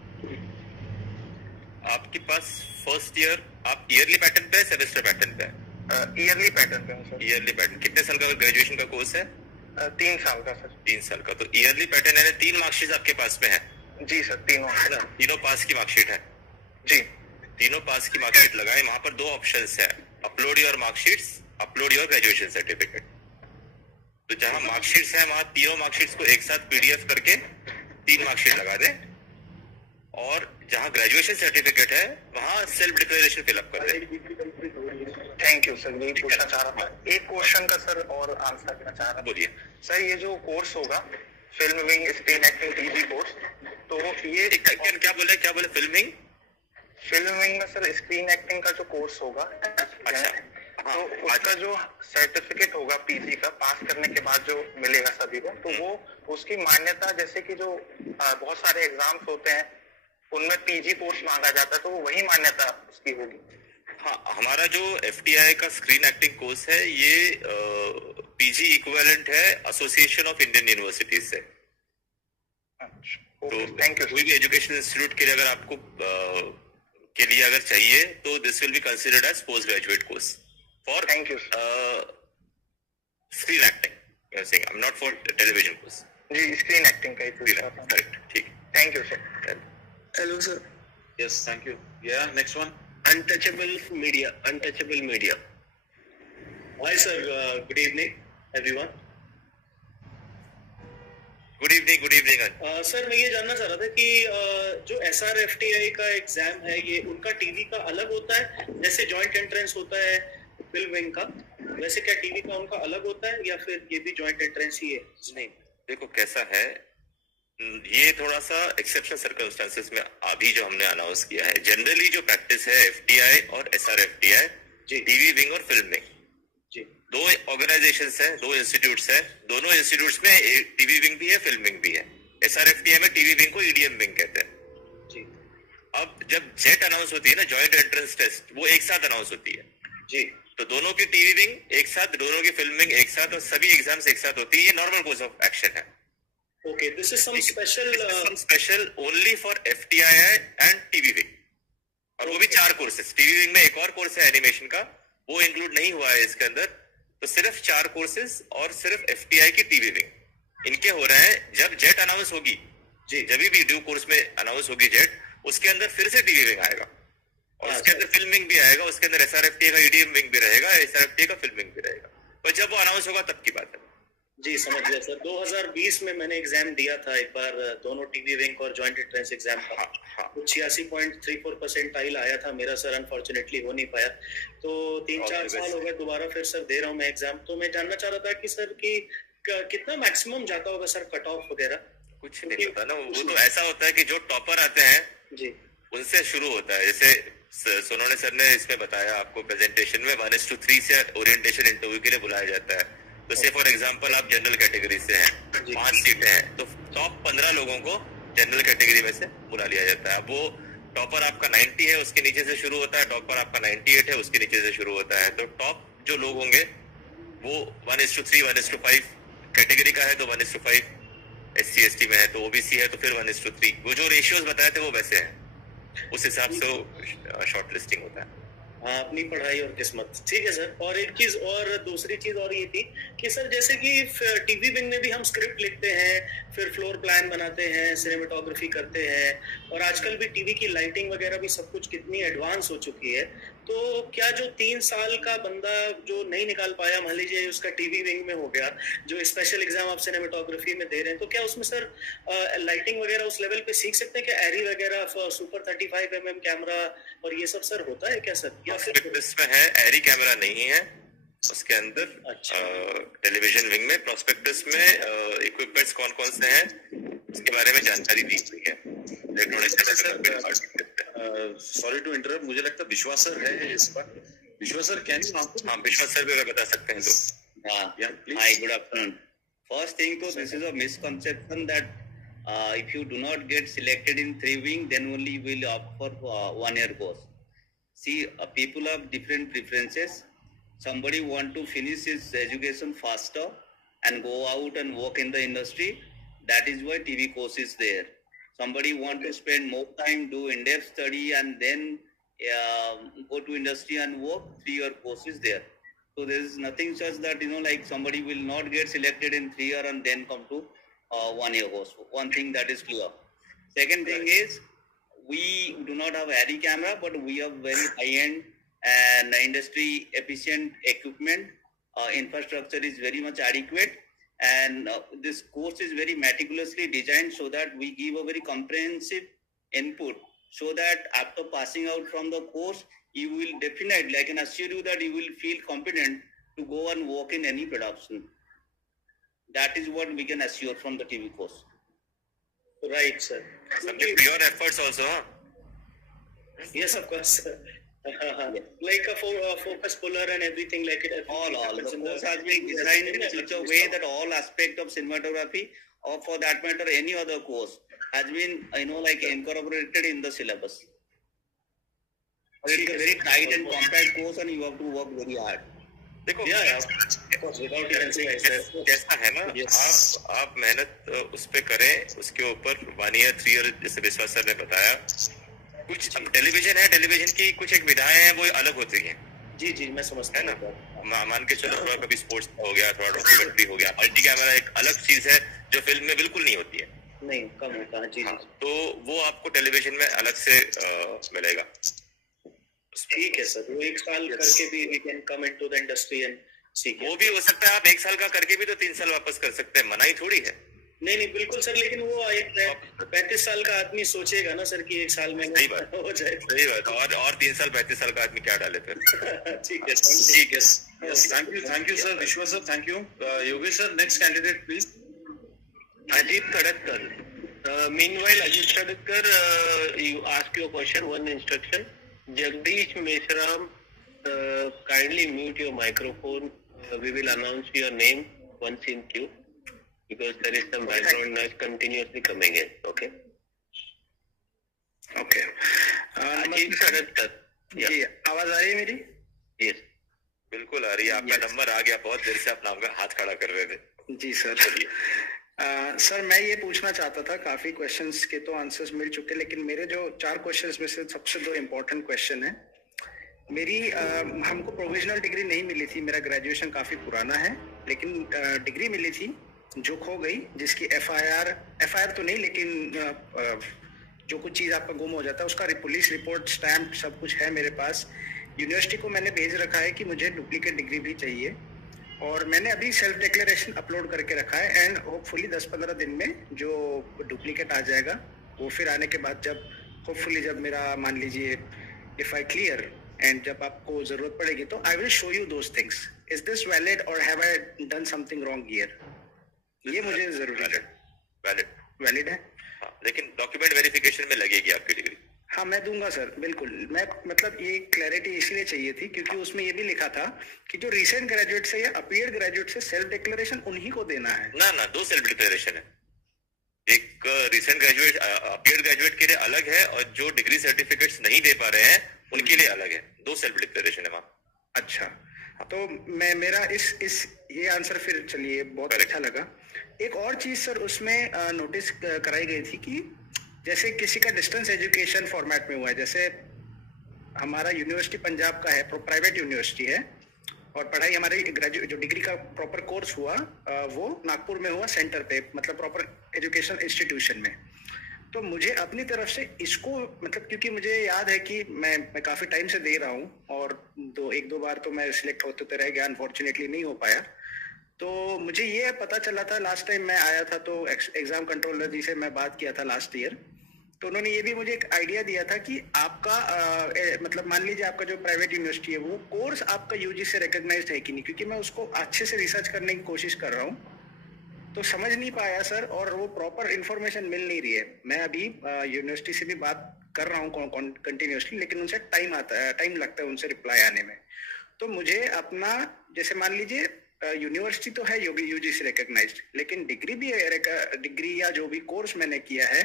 आपके पास फर्स्ट ईयर, आप ईयरली पैटर्न पे है, सेमेस्टर पैटर्न पे है? ईयरली पैटर्न पे हूँ सर. Yearly pattern. कितने साल का ग्रेजुएशन का कोर्स है? 3 साल का सर. 3 साल का. तो ईयरली पैटर्न है, 3 मार्कशीट आपके पास में है? जी सर, तीनों है ना. तीनों पास की मार्कशीट है? जी. तीनों पास की मार्कशीट लगाए. वहां पर 2 ऑप्शंस है, upload your marksheets, upload your graduation certificate. तो जहां मार्कशीट्स है वहां तीनों मार्कशीट्स को एक साथ PDF करके 3 मार्कशीट लगा दे, और जहां ग्रेजुएशन सर्टिफिकेट है वहां सेल्फ डिक्लेरेशन फिलअप कर दे. Thank you sir. यही पूछना चाह रहा था. एक क्वेश्चन का सर और आंसर देना चाह रहा था. बोलिए. सर ये जो कोर्स होगा film wing screen acting PG course, तो ये क्या बोले फिल्मिंग फिल्म विंग विंग में सर स्क्रीन एक्टिंग का जो कोर्स होगा, तो उसका जो सर्टिफिकेट होगा पीजी का पास करने के बाद जो मिलेगा सभी को, तो वो उसकी मान्यता, जैसे कि जो बहुत सारे एग्जाम्स होते हैं उनमें पीजी कोर्स मांगा जाता है, तो वो वही मान्यता उसकी होगी। हाँ, हमारा जो FTI का स्क्रीन एक्टिंग कोर्स है ये पीजी इक्विवेलेंट है एसोसिएशन ऑफ इंडियन यूनिवर्सिटीज से। तो थैंक यू। कोई भी एजुकेशन इंस्टीट्यूट के लिए अगर आपको के लिए अगर चाहिए तो this will be considered as post graduate course for thank you screen acting. I am not for television course. जी, स्क्रीन एक्टिंग का ही पूछ रहा था। करेक्ट, ठीक। Thank you sir. Hello, sir. Yes, thank you. Yeah, next one. Untouchable media. Hi sir, good evening everyone. Good evening. Sir मैं ये जानना चाह रहा था कि जो SRFTI का एग्जाम है ये उनका टीवी का अलग होता है, जैसे जॉइंट एंट्रेंस होता है फिल्म विंग का, वैसे क्या टीवी का उनका अलग होता है या फिर ये भी जॉइंट एंट्रेंस ही है? नहीं, देखो कैसा है, ये थोड़ा सा एक्सेप्शनल सर्कमस्टेंसेस में अभी जो हमने अनाउंस किया है। जनरली जो प्रैक्टिस है FTI और SRFTI, टीवी विंग और फिल्म विंग, दो ऑर्गेनाइजेशंस हैं, दो इंस्टीट्यूट्स हैं। दोनों इंस्टीट्यूट्स में टीवी विंग भी है, फिल्म विंग भी है। SRFTI में टीवी विंग को EDM विंग कहते हैं जी। अब जब जेट अनाउंस होती है ना, जॉइंट एंट्रेंस टेस्ट, वो एक साथ अनाउंस होती है जी। तो दोनों की टीवी विंग एक साथ, दोनों की फिल्म विंग एक साथ, और सभी एग्जाम्स एक साथ होती है। ये नॉर्मल कोर्स ऑफ एक्शन है। Okay, this is some special only for FTI and TV wing, और वो भी 4 कोर्सेस। टीवी विंग में एक और कोर्स है एनिमेशन का, वो इंक्लूड नहीं हुआ है इसके अंदर। तो सिर्फ 4 कोर्सेज और सिर्फ FTI की टीवी विंग इनके हो रहे हैं। जब जेट अनाउंस होगी जी, जब भी ड्यू कोर्स में अनाउंस होगी जेट, उसके अंदर फिर से टीवी विंग आएगा और उसके अंदर फिल्म विंग भी आएगा, उसके अंदर SRFTI का EDM विंग भी रहेगा, SRFTI का फिल्म विंग भी रहेगा। पर जब वो अनाउंस होगा तब की बात है जी। समझ गया सर। 2020 में मैंने एग्जाम दिया था एक बार, दोनों टीवी विंग और जॉइंट एंट्रेंस एग्जाम का। 86.34% आया था मेरा सर, अनफॉर्चुनेटली हो नहीं पाया। तो 3-4 साल हो गए, दोबारा फिर सर दे रहा हूँ मैं एग्जाम। तो मैं जानना चाह रहा था कि सर कि कितना मैक्सिमम जाता होगा सर कट ऑफ वगैरह? कुछ नहीं पता ना, वो तो ऐसा होता है कि जो टॉपर आते हैं जी उनसे शुरू होता है। जैसे सोनोने सर ने इसमें बताया आपको प्रेजेंटेशन में, 1:3 से ओरिएंटेशन इंटरव्यू के लिए बुलाया जाता है। तो से फॉर एग्जांपल आप जनरल कैटेगरी से हैं, 5 सीटें हैं, तो टॉप 15 लोगों को जनरल कैटेगरी में से बुला लिया जाता है। अब वो टॉपर आपका 90 है, उसके नीचे से शुरू होता है, टॉपर आपका 98 है, उसके नीचे से शुरू होता है। तो टॉप जो लोग होंगे वो 1:3, 1:5 कैटेगरी का है तो 1:5, SC ST में है तो OBC है तो फिर 1:3। वो जो रेशियोज बताए थे वो वैसे हैं, उस हिसाब से वो शॉर्ट लिस्टिंग होता है। हाँ, अपनी पढ़ाई और किस्मत। ठीक है सर। और एक चीज और, दूसरी चीज और ये थी कि सर जैसे कि टीवी विंग में भी हम स्क्रिप्ट लिखते हैं, फिर फ्लोर प्लान बनाते हैं, सिनेमेटोग्राफी करते हैं, और आजकल भी टीवी की लाइटिंग वगैरह भी सब कुछ कितनी एडवांस हो चुकी है। तो क्या जो 3 साल का बंदा जो नहीं निकाल पाया, मान लीजिए उसका टीवी विंग में हो गया, जो स्पेशल एग्जाम आप सिनेमेटोग्राफी में दे रहे हैं, तो क्या उसमें सर लाइटिंग वगैरह उस लेवल पे सीख सकते हैं? क्या एरी वगैरह, सुपर 35mm कैमरा और ये सब सर होता है क्या सर? प्रोस्पेक्टस में है, एरी कैमरा नहीं है उसके अंदर। टेलीविजन विंग में प्रोस्पेक्टस में इक्विपमेंट्स कौन कौन से हैं उसके बारे में जानकारी दी हुई है। सॉरी टू इंटरप्ट, मुझे लगता है विश्वास सर है इस बार। विश्वास सर कैन यू? हाँ, विश्वास सर भी अगर बता सकते हैं तो। Hi, good afternoon. First thing, so this is a misconception that if you do not get selected in 3 wing, then only you will opt for 1 year course. See, people have different preferences. Somebody want to finish his education faster and go out and work in the industry. That is why TV course is there. Somebody want to spend more time, do in-depth study, and then go to industry and work. 3-year course is there. So there is nothing such that like somebody will not get selected in 3 year and then come to 1 year course. One thing that is clear. Second thing is, we do not have ARRI camera, but we have very high-end and industry efficient equipment. Infrastructure is very much adequate, and this course is very meticulously designed so that we give a very comprehensive input, so that after passing out from the course, you will definitely, I can assure you that you will feel confident to go and work in any production. That is what we can assure from the TV course. Right, sir. Subject to your efforts also, huh? Yes, of course. Like a focus puller and everything like it. All. The course has been designed in such a way that all aspect of cinematography, or for that matter any other course, has been like incorporated in the syllabus. It's a very tight and compact course, and you have to work very hard. देखो Without कैसा है ना, आप मेहनत उस पे करें, उसके ऊपर 1 year 3 year, जैसे विश्वास सर ने बताया, कुछ अब टेलीविजन है, टेलीविजन की कुछ एक विधाएं हैं वो अलग होती हैं। जी मैं समझता है ना, मान के चलो थोड़ा कभी स्पोर्ट्स हो गया, थोड़ा डॉक्यूमेंट्री हो गया, मल्टी कैमरा एक अलग चीज है जो फिल्म में बिल्कुल नहीं होती है, नहीं कम होता है। जी तो वो आपको टेलीविजन में अलग से मिलेगा। ठीक है सर, वो 1 साल करके भी we can come into the industry and see। वो भी हो सकता है, आप 1 साल का करके भी तो 3 साल वापस कर सकते हैं, मना ही थोड़ी है। नहीं बिल्कुल सर, लेकिन वो एक 35 साल का आदमी सोचेगा ना सर कि 1 साल में सही बात हो जाए। सही बात, और 3 साल 35 साल का आदमी क्या डाले फिर। ठीक है Thank you sir, Vishwa sir, thank you. Yogesh sir, next candidate please. Ajit Kadatkar. Meanwhile, Ajit Kadatkar, you ask your question, one instruction. Jagdish Meshram, kindly mute your microphone. We will announce your name once in queue because there is some background noise continuously coming in. Okay. Ajit Kadatkar. जी आवाज आ रही है मेरी? Yes. बिल्कुल आ रही है, आपका number आ गया, बहुत देर से आप नाम का हाथ खड़ा कर रहे थे। जी सर। सर मैं ये पूछना चाहता था, काफी क्वेश्चंस के तो आंसर्स मिल चुके, लेकिन मेरे जो 4 क्वेश्चंस में से सबसे 2 इम्पोर्टेंट क्वेश्चन है। मेरी हमको प्रोविजनल डिग्री नहीं मिली थी, मेरा ग्रेजुएशन काफी पुराना है, लेकिन डिग्री मिली थी जो खो गई, जिसकी एफआईआर तो नहीं, लेकिन जो कुछ चीज़ आपका गुम हो जाता है उसका पुलिस रिपोर्ट, स्टैम्प, सब कुछ है मेरे पास। यूनिवर्सिटी को मैंने भेज रखा है कि मुझे डुप्लीकेट डिग्री भी चाहिए, और मैंने अभी सेल्फ डिक्लेरेशन अपलोड करके रखा है, एंड होपफुली 10-15 दिन में जो डुप्लीकेट आ जाएगा, वो फिर आने के बाद जब होपफुली जब मेरा मान लीजिए इफ आई क्लियर एंड जब आपको जरूरत पड़ेगी तो I will show you those things. Is this valid or have I done something wrong here? ये मुझे जरूरी है। वैलिड है, लेकिन डॉक्यूमेंट वेरिफिकेशन में लगेगी आपकी डिग्री। हाँ मैं दूंगा सर, बिल्कुल। मैं मतलब ये क्लैरिटी इसलिए चाहिए थी क्योंकि उसमें ये भी लिखा था कि जो रिसेंट ग्रेजुएट से या अपीयर्ड ग्रेजुएट से सेल्फ डिक्लेरेशन उन्हीं को देना है। ना 2 सेल्फ डिक्लेरेशन है, एक रिसेंट ग्रेजुएट अपीयर्ड ग्रेजुएट के लिए अलग है, और जो डिग्री सर्टिफिकेट्स नहीं दे पा रहे हैं उनके लिए अलग है। 2 सेल्फ डिक्लेरेशन है वहाँ। अच्छा, तो मैं मेरा इस ये आंसर फिर चलिए बहुत अच्छा लगा। एक और चीज सर उसमें नोटिस कराई गई थी कि जैसे किसी का डिस्टेंस एजुकेशन फॉर्मेट में हुआ है, जैसे हमारा यूनिवर्सिटी पंजाब का है, प्राइवेट यूनिवर्सिटी है, और पढ़ाई हमारी ग्रेजुएट जो डिग्री का प्रॉपर कोर्स हुआ वो नागपुर में हुआ सेंटर पे, मतलब प्रॉपर एजुकेशन इंस्टीट्यूशन में। तो मुझे अपनी तरफ से इसको मतलब, क्योंकि मुझे याद है कि मैं काफ़ी टाइम से दे रहा हूँ, और 1-2 बार तो मैं सिलेक्ट होते रह गया, अनफॉर्चुनेटली नहीं हो पाया। तो मुझे ये पता चला था लास्ट टाइम मैं आया था तो एग्जाम कंट्रोलर जी से मैं बात किया था लास्ट ईयर, तो उन्होंने ये भी मुझे एक आइडिया दिया था कि आपका मतलब मान लीजिए आपका जो प्राइवेट यूनिवर्सिटी है वो कोर्स आपका यूजी से रिकॉग्नाइज्ड है कि नहीं, क्योंकि मैं उसको अच्छे से रिसर्च करने की कोशिश कर रहा हूँ तो समझ नहीं पाया सर, और वो प्रॉपर इन्फॉर्मेशन मिल नहीं रही है। मैं अभी यूनिवर्सिटी से भी बात कर रहा हूँ कंटिन्यूसली, लेकिन उनसे टाइम लगता है उनसे रिप्लाई आने में। तो मुझे अपना जैसे मान लीजिए यूनिवर्सिटी तो है यूजी से रिकॉग्नाइज्ड, लेकिन डिग्री या जो भी कोर्स मैंने किया है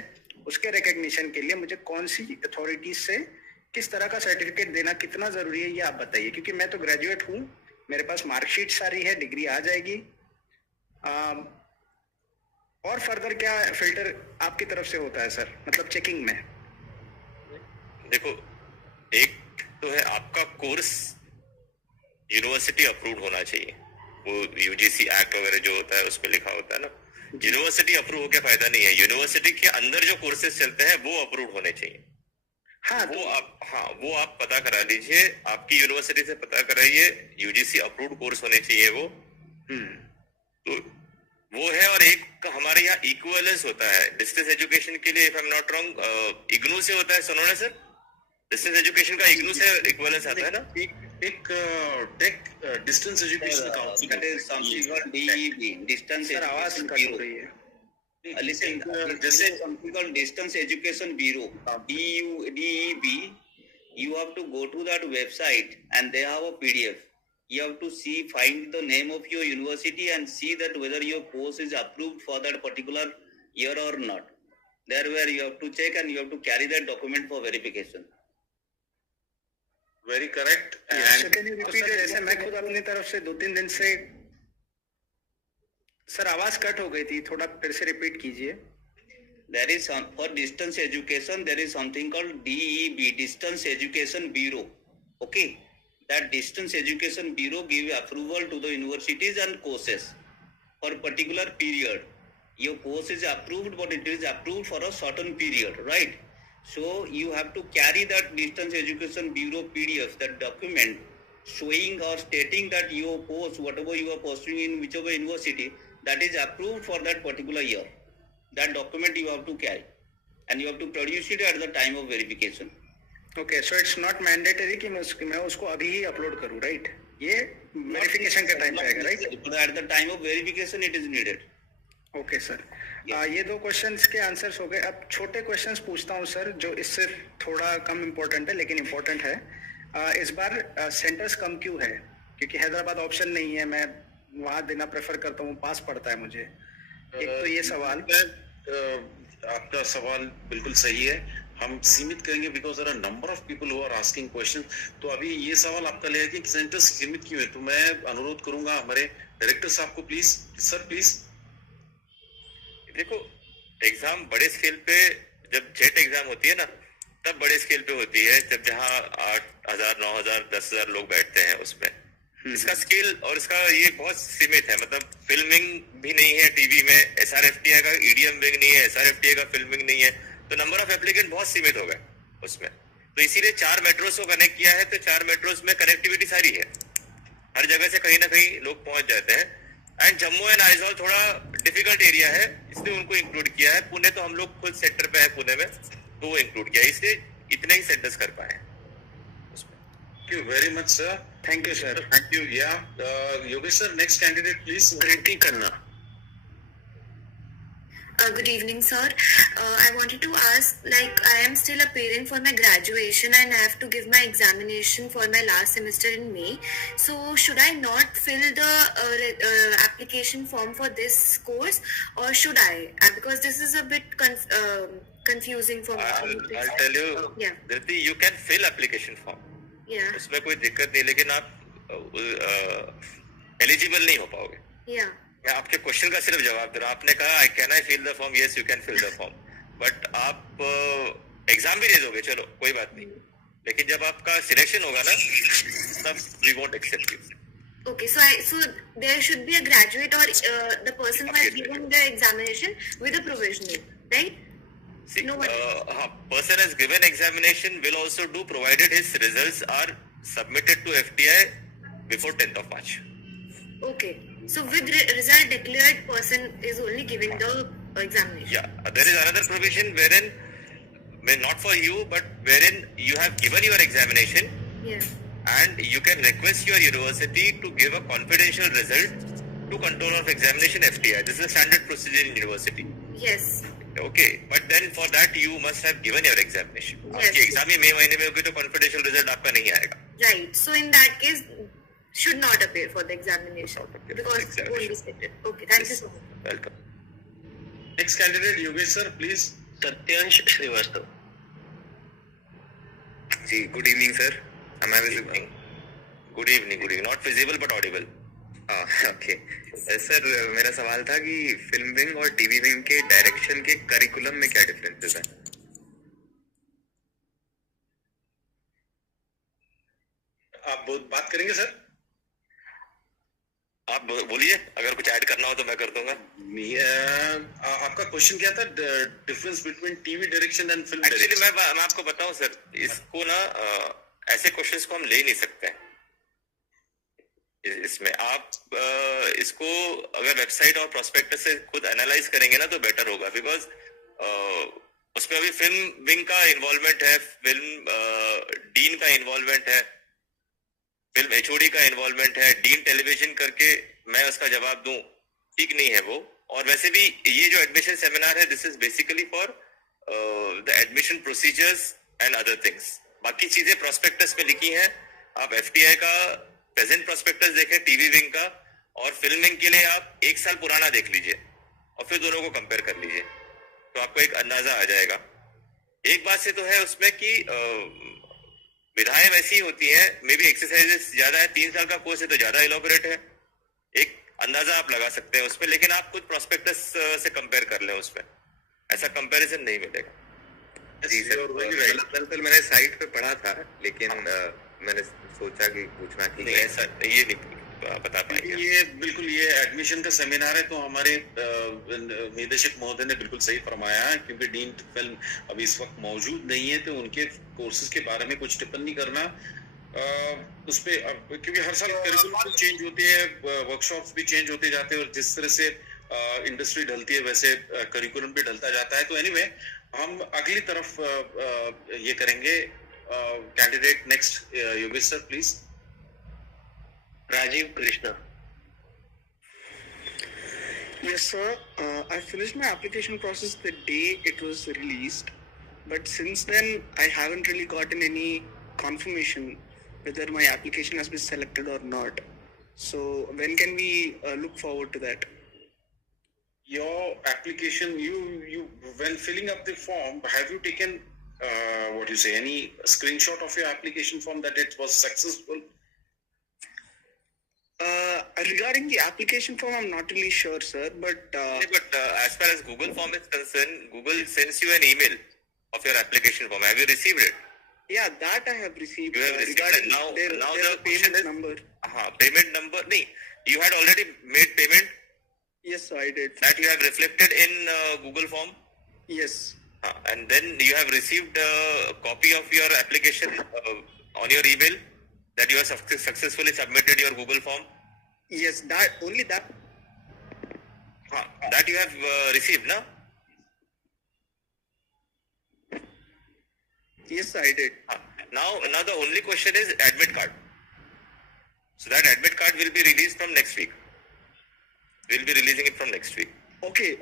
उसके रिकॉग्निशन के लिए मुझे कौन सी अथॉरिटीज से किस तरह का सर्टिफिकेट देना कितना जरूरी है ये आप बताइए, क्योंकि मैं तो ग्रेजुएट हूँ, मेरे पास मार्कशीट सारी है, डिग्री आ जाएगी। और फर्दर क्या फिल्टर आपकी तरफ से होता है सर, मतलब चेकिंग में? देखो, एक तो है आपका कोर्स यूनिवर्सिटी अप्रूव्ड होना चाहिए, वो यूजीसी एक्ट वगैरह जो होता है उस पर लिखा होता है ना। यूनिवर्सिटी अप्रूव होकर फायदा नहीं है, यूनिवर्सिटी के अंदर जो कोर्सेज चलते हैं वो अप्रूव होने चाहिए। वो आप पता करा लीजिए, आपकी यूनिवर्सिटी से पता कराइए, यूजीसी अप्रूव्ड कोर्स होने चाहिए वो। तो वो है, और एक हमारे यहाँ इक्विवेलेंस होता है डिस्टेंस एजुकेशन के लिए, if I am not wrong, IGNOU से होता है, सुनो ना सर, डिस्टेंस एजुकेशन का इग्नू से इक्विवेलेंस आता है ना। एक टेक distance education council, that is something called DEB, distance education bureau. Listen, this is something called distance education bureau, DEB, you have to go to that website and they have a PDF. You have to see, find the name of your university and see that whether your course is approved for that particular year or not. There where you have to check and you have to carry that document for verification. Very correct. So can you repeat it? जैसे मैं खुद अपनी तरफ से 2-3 दिन से sir आवाज cut हो गई थी, थोड़ा फिर से रिपीट कीजिए. There is for distance education, there is something called DEB, Distance Education Bureau. Okay, that Distance Education Bureau give approval to the universities and courses for particular period. Your course is approved, but it is approved for a certain period, right? So you have to carry that Distance Education Bureau PDF, that document showing or stating that your course, whatever you are pursuing in whichever university, that is approved for that particular year. That document you have to carry and you have to produce it at the time of verification. Okay, so it's not mandatory कि मैं उसको अभी ही upload करूँ, right? ये verification का time पे आएगा, right? At the time of verification it is needed. Okay sir. ये 2 questions के answers हो गए. अब छोटे questions पूछता हूँ सर, जो इससे थोड़ा कम important है लेकिन important है. इस बार centers कम क्यों है? क्योंकि हैदराबाद option नहीं है, मैं वहाँ देना prefer करता हूँ, पास पड़ता है मुझे. एक तो ये सवाल. आपका सवाल बिल्कुल सही है. हम सीमित करेंगे because there are number of people who are asking question. तो अभी ये सवाल आपका ले कि सेंटर सीमित क्यों है, तो मैं अनुरोध करूंगा हमारे डायरेक्टर साहब को, प्लीज सर प्लीज. देखो, एग्जाम बड़े स्केल पे जब जेट एग्जाम होती है ना, तब बड़े स्केल पे होती है, जब जहाँ 8,000 9,000 10,000 लोग बैठते हैं उसमें. इसका स्केल और इसका ये बहुत सीमित है. मतलब फिल्मिंग भी नहीं है टीवी में, SRFTI का ईडीएम विंग नहीं है, SRFTI का फिल्मिंग नहीं है, तो नंबर ऑफ एप्लीकेंट बहुत सीमित हो गए उसमें. तो इसीलिए 4 मेट्रोस को कनेक्ट किया है. तो 4 मेट्रोस में कनेक्टिविटी सारी है, हर जगह से कहीं ना कहीं लोग पहुंच जाते हैं. एंड जम्मू एंड आइजॉल थोड़ा डिफिकल्ट एरिया है, इसलिए उनको इंक्लूड किया है. पुणे तो हम लोग खुद सेक्टर पे है पुणे में, तो वो इंक्लूड किया है, इसलिए इतने ही सेंटर्स कर पाए. Thank you very much, sir. Thank you, sir. Thank you. Yeah. Yogesh sir, next candidate, please. Riddhi Khanna. Good evening, sir. I wanted to ask, like, I am still appearing for my graduation and I have to give my examination for my last semester in May. So, should I not fill the application form for this course, or should I? Because this is a bit confusing for me. I'll tell you, Yeah. Riddhi, you can fill application form. Yeah. उसमें कोई दिक्कत नहीं, लेकिन आप eligible नहीं हो पाओगे. Yeah. मैं आपके क्वेश्चन का सिर्फ जवाब दे रहा हूँ. आपने कहा can I fill the form, yes you can fill the form, but आप एग्जाम भी दे दोगे, चलो कोई बात नहीं, लेकिन जब आपका सिलेक्शन होगा ना, तब we won't accept you. Okay, so there should be a graduate or the person who has given the examination with a provisional, right? See, No, person has given examination will also do, provided his results are submitted to FTI before 10th of March. Okay, so with result declared, person is only giving the examination. Yeah, there is another provision wherein, not for you, but wherein you have given your examination. Yeah. And you can request your university to give a confidential result to control of examination FTI. This is a standard procedure in university. Yes. Okay, but then for that you must have given your examination. Yes. आपकी exam ही मई महीने में होगी तो confidential result आपका नहीं आएगा. Right. So in that case, should not appear for the examination because it won't be stated. Okay. Thank you so much. Welcome. Next candidate, Yogesh sir, please. Satyansh Srivastav. जी, good evening sir. Am I visible? Good evening. Not visible but audible. Okay sir, मेरा सवाल था कि film wing और TV wing के direction के curriculum में क्या डिफरेंसेस हैं? आप बात करेंगे सर? आप बोलिए, अगर कुछ ऐड करना हो तो मैं कर दूंगा. आपका क्वेश्चन क्या था? Difference between TV direction and film direction. Actually मैं आपको बताऊं सर, इसको ना ऐसे क्वेश्चंस को हम ले नहीं सकते हैं. इसमें आप इसको अगर वेबसाइट और प्रोस्पेक्टस से खुद एनालाइज करेंगे ना तो बेटर होगा, बिकॉज उसमें अभी फिल्म विंग का इन्वॉल्वमेंट है, फिल्म डीन का इन्वॉल्वमेंट है, फिल्म एचओडी का इन्वॉल्वमेंट है. डीन टेलीविजन करके मैं उसका जवाब दूं, ठीक नहीं है वो. और वैसे भी ये जो एडमिशन सेमिनार है, this is basically for the admission procedures and other things. बाकी चीजें प्रोस्पेक्टस में लिखी हैं. आप FTI का प्रेजेंट प्रोस्पेक्टस देखें टीवी विंग का, और फिल्म विंग के लिए आप 1 साल पुराना देख लीजिए और फिर दोनों को कंपेयर कर लीजिए, तो आपको एक अंदाजा आ जाएगा. एक बात से तो है उसमें कि विधाएं वैसी होती हैं, मे बी एक्सरसाइजेस ज्यादा है, 3 साल का कोर्स है तो ज्यादा इलॉबरेट है, एक अंदाजा आप लगा सकते हैं उसमें, लेकिन आप खुद प्रोस्पेक्टस से कंपेयर कर लें, उसमें ऐसा कंपैरिजन नहीं मिलेगा. जी सर, दरअसल मैंने साइट पे पढ़ा था, लेकिन मैंने सोचा कि पूछना कि नहीं, ऐसा ये नहीं बता पाएंगे. ये बिल्कुल ये एडमिशन का सेमिनार है, तो हमारे निदेशक महोदय ने बिल्कुल सही फरमाया है, क्योंकि डीन फिल्म अभी इस वक्त मौजूद नहीं है, तो उनके कोर्सेज के बारे में कुछ टिप्पणी करना उस पे, क्योंकि हर साल करिकुलम चेंज होती है, वर्कशॉप्स भी चेंज होते जाते हैं, और जिस तरह से इंडस्ट्री ढलती है वैसे करिकुलम भी ढलता जाता है. तो एनीवे हम अगली तरफ ये करेंगे. Candidate next, Yogesh sir please. Rajiv Krishna. Yes, sir. I finished my application process the day it was released, but since then I haven't really gotten any confirmation whether my application has been selected or not. So when can we look forward to that? Your application, you when filling up the form, have you taken what you say, any screenshot of your application form that it was successful? Regarding the application form, I'm not really sure, sir. But as far as Google form is concerned, Google sends you an email of your application form. Have you received it? Yeah, that I have received. You have received it. Now the payment question is, number. Payment number. No, you had already made payment. Yes, sir, I did. That you have reflected in Google form. Yes. And then you have received a copy of your application on your email that you have successfully submitted your Google form. Yes, that only that. That you have received, na? Yes, I did. Now the only question is admit card. So that admit card will be released from next week. We'll be releasing it from next week. Okay,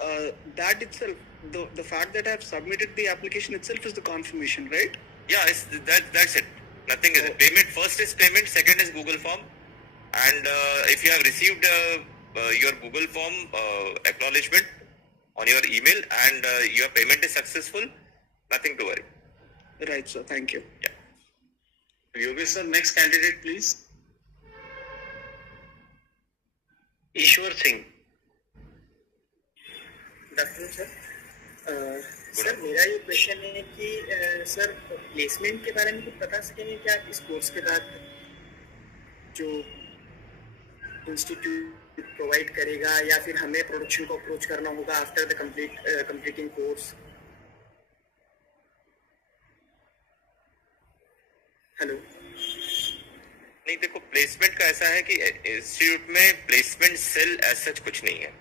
that itself, the fact that I have submitted the application itself is the confirmation, right? Yeah, that's it. Nothing is it. Payment, first is payment, second is Google form. And if you have received your Google form acknowledgement on your email and your payment is successful, nothing to worry. Right, sir. Thank you. Yeah. Yogesh sir, next candidate, please. Ishwar Singh. Doctor sir, sir मेरा ये question है कि sir placement के बारे में कुछ बता सकेंगे क्या इस कोर्स के बाद, जो इंस्टीट्यूट प्रोवाइड करेगा, या फिर हमें प्रोडक्शन को अप्रोच करना होगा after the completing course? Hello. नहीं, देखो प्लेसमेंट का ऐसा है कि इंस्टीट्यूट में प्लेसमेंट सेल ऐसा कुछ नहीं है,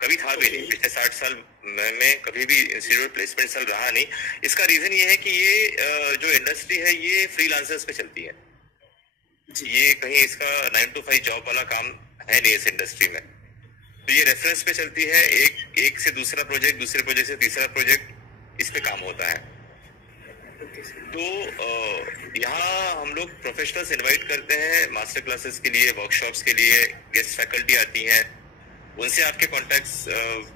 कभी था भी नहीं. पिछले 60 साल में कभी भी इंस्टीट्यूट प्लेसमेंट सेल रहा नहीं. इसका रीजन ये है कि ये जो इंडस्ट्री है ये फ्रीलांसर्स पे चलती है. ये कहीं इसका 9 to 5 जॉब वाला काम है नहीं इस इंडस्ट्री में. तो ये रेफरेंस पे चलती है, एक से दूसरा प्रोजेक्ट, दूसरे प्रोजेक्ट से तीसरा प्रोजेक्ट, इस पे काम होता है. तो यहाँ हम लोग प्रोफेशनल्स इनवाइट करते हैं मास्टर क्लासेस के लिए, वर्कशॉप्स के लिए, गेस्ट फैकल्टी आती हैं, उनसे आपके कॉन्टैक्ट्स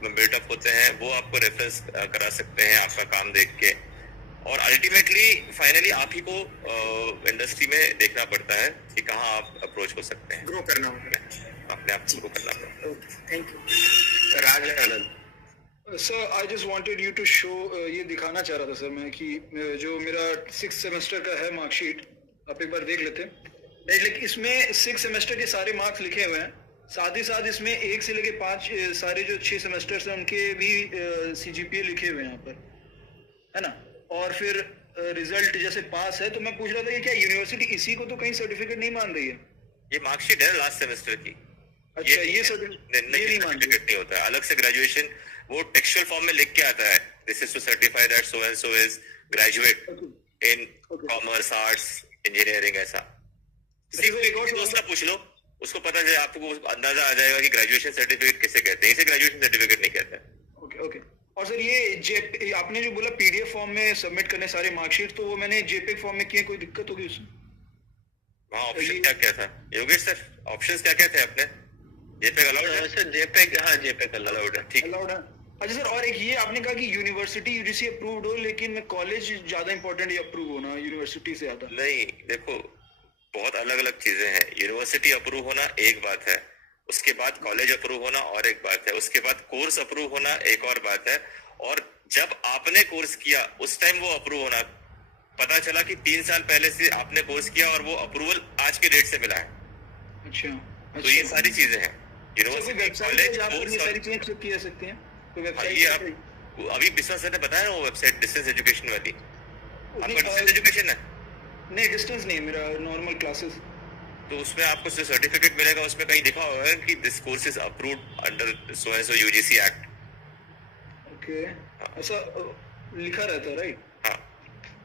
बिल्डअप होते हैं, वो आपको रेफरेंस करा सकते हैं आपका काम देख के, और अल्टीमेटली फाइनली आप ही को इंडस्ट्री में देखना पड़ता है कि कहाँ आप अप्रोच हो सकते हैं, ग्रो करना होगा, अपने आप को करना पड़ता है. Thank you. Raj Anand. Sir I just wanted you to show, ये दिखाना चाह रहा था सर मैं कि जो मेरा 6th सेमेस्टर का है मार्कशीट, आप एक बार देख लेते हैं. लेकिन इसमें 6 सेमेस्टर के सारे मार्क्स लिखे हुए हैं, साथ ही साथ इसमें 1 से लेके 5 सारे जो 6 सेमेस्टर्स हैं उनके भी CGPA लिखे हुए हैं यहाँ पर, है ना. और फिर रिजल्ट जैसे पास है, तो मैं पूछ रहा था कि क्या यूनिवर्सिटी इसी को तो कहीं सर्टिफिकेट नहीं मान रही है? ये मार्कशीट है लास्ट सेमेस्टर की. अच्छा, ये सर्टिफिकेट नहीं मान रही, नहीं होता है. अलग से ग्रेजुएशन वो टेक्सचुअल फॉर्म में लिख के आता है, this is to certify that so and so is graduate in commerce, arts, engineering, ऐसा. दूसरा पूछ लो, उसको पता चले, आपको अंदाजा आ जाएगा कि ग्रेजुएशन सर्टिफिकेट किसे कहते हैं. इसे ग्रेजुएशन सर्टिफिकेट नहीं कहते हैं. Okay okay. और सर ये आपने जो बोला PDF फॉर्म में सबमिट करने सारे मार्कशीट, तो वो मैंने JPEG फॉर्म में किए, कोई दिक्कत होगी उसमें? हाँ, ऑप्शन क्या क्या था योगेश सर? ऑप्शंस क्या क्या थे आपने? JPEG अलाउड है सर? JPEG अलाउड है, ठीक अलाउड है। अच्छा सर, और एक ये आपने कहा कि यूनिवर्सिटी UGC अप्रूव्ड हो, लेकिन कॉलेज ज्यादा इंपॉर्टेंट है अप्रूव होना यूनिवर्सिटी से ज्यादा? नहीं, देखो बहुत अलग अलग चीजें हैं। यूनिवर्सिटी अप्रूव होना एक बात है, उसके बाद कॉलेज अप्रूव होना और एक बात है, उसके बाद कोर्स अप्रूव होना एक और बात है, और जब आपने कोर्स किया उस टाइम वो अप्रूव होना। पता चला कि 3 साल पहले से आपने कोर्स किया और वो अप्रूवल आज के डेट से मिला है। अच्छा, तो ये सारी चीजें हैं। यूनिवर्सिटी, कॉलेज, कोर्स, सारी चीजें चेक की जा सकती हैं। तो ये आप अभी विश्वास सर ने बताया ना वो वेबसाइट डिस्टेंस एजुकेशन वाली, आपका डिस्टेंस एजुकेशन है? नहीं, डिस्टेंस नहीं, मेरा नॉर्मल क्लासेस। तो उसमें आपको सर्टिफिकेट मिलेगा, उसमें कहीं लिखा होगा कि this course is approved under so and so UGC act. Okay, ऐसा लिखा रहता है, राइट? हाँ,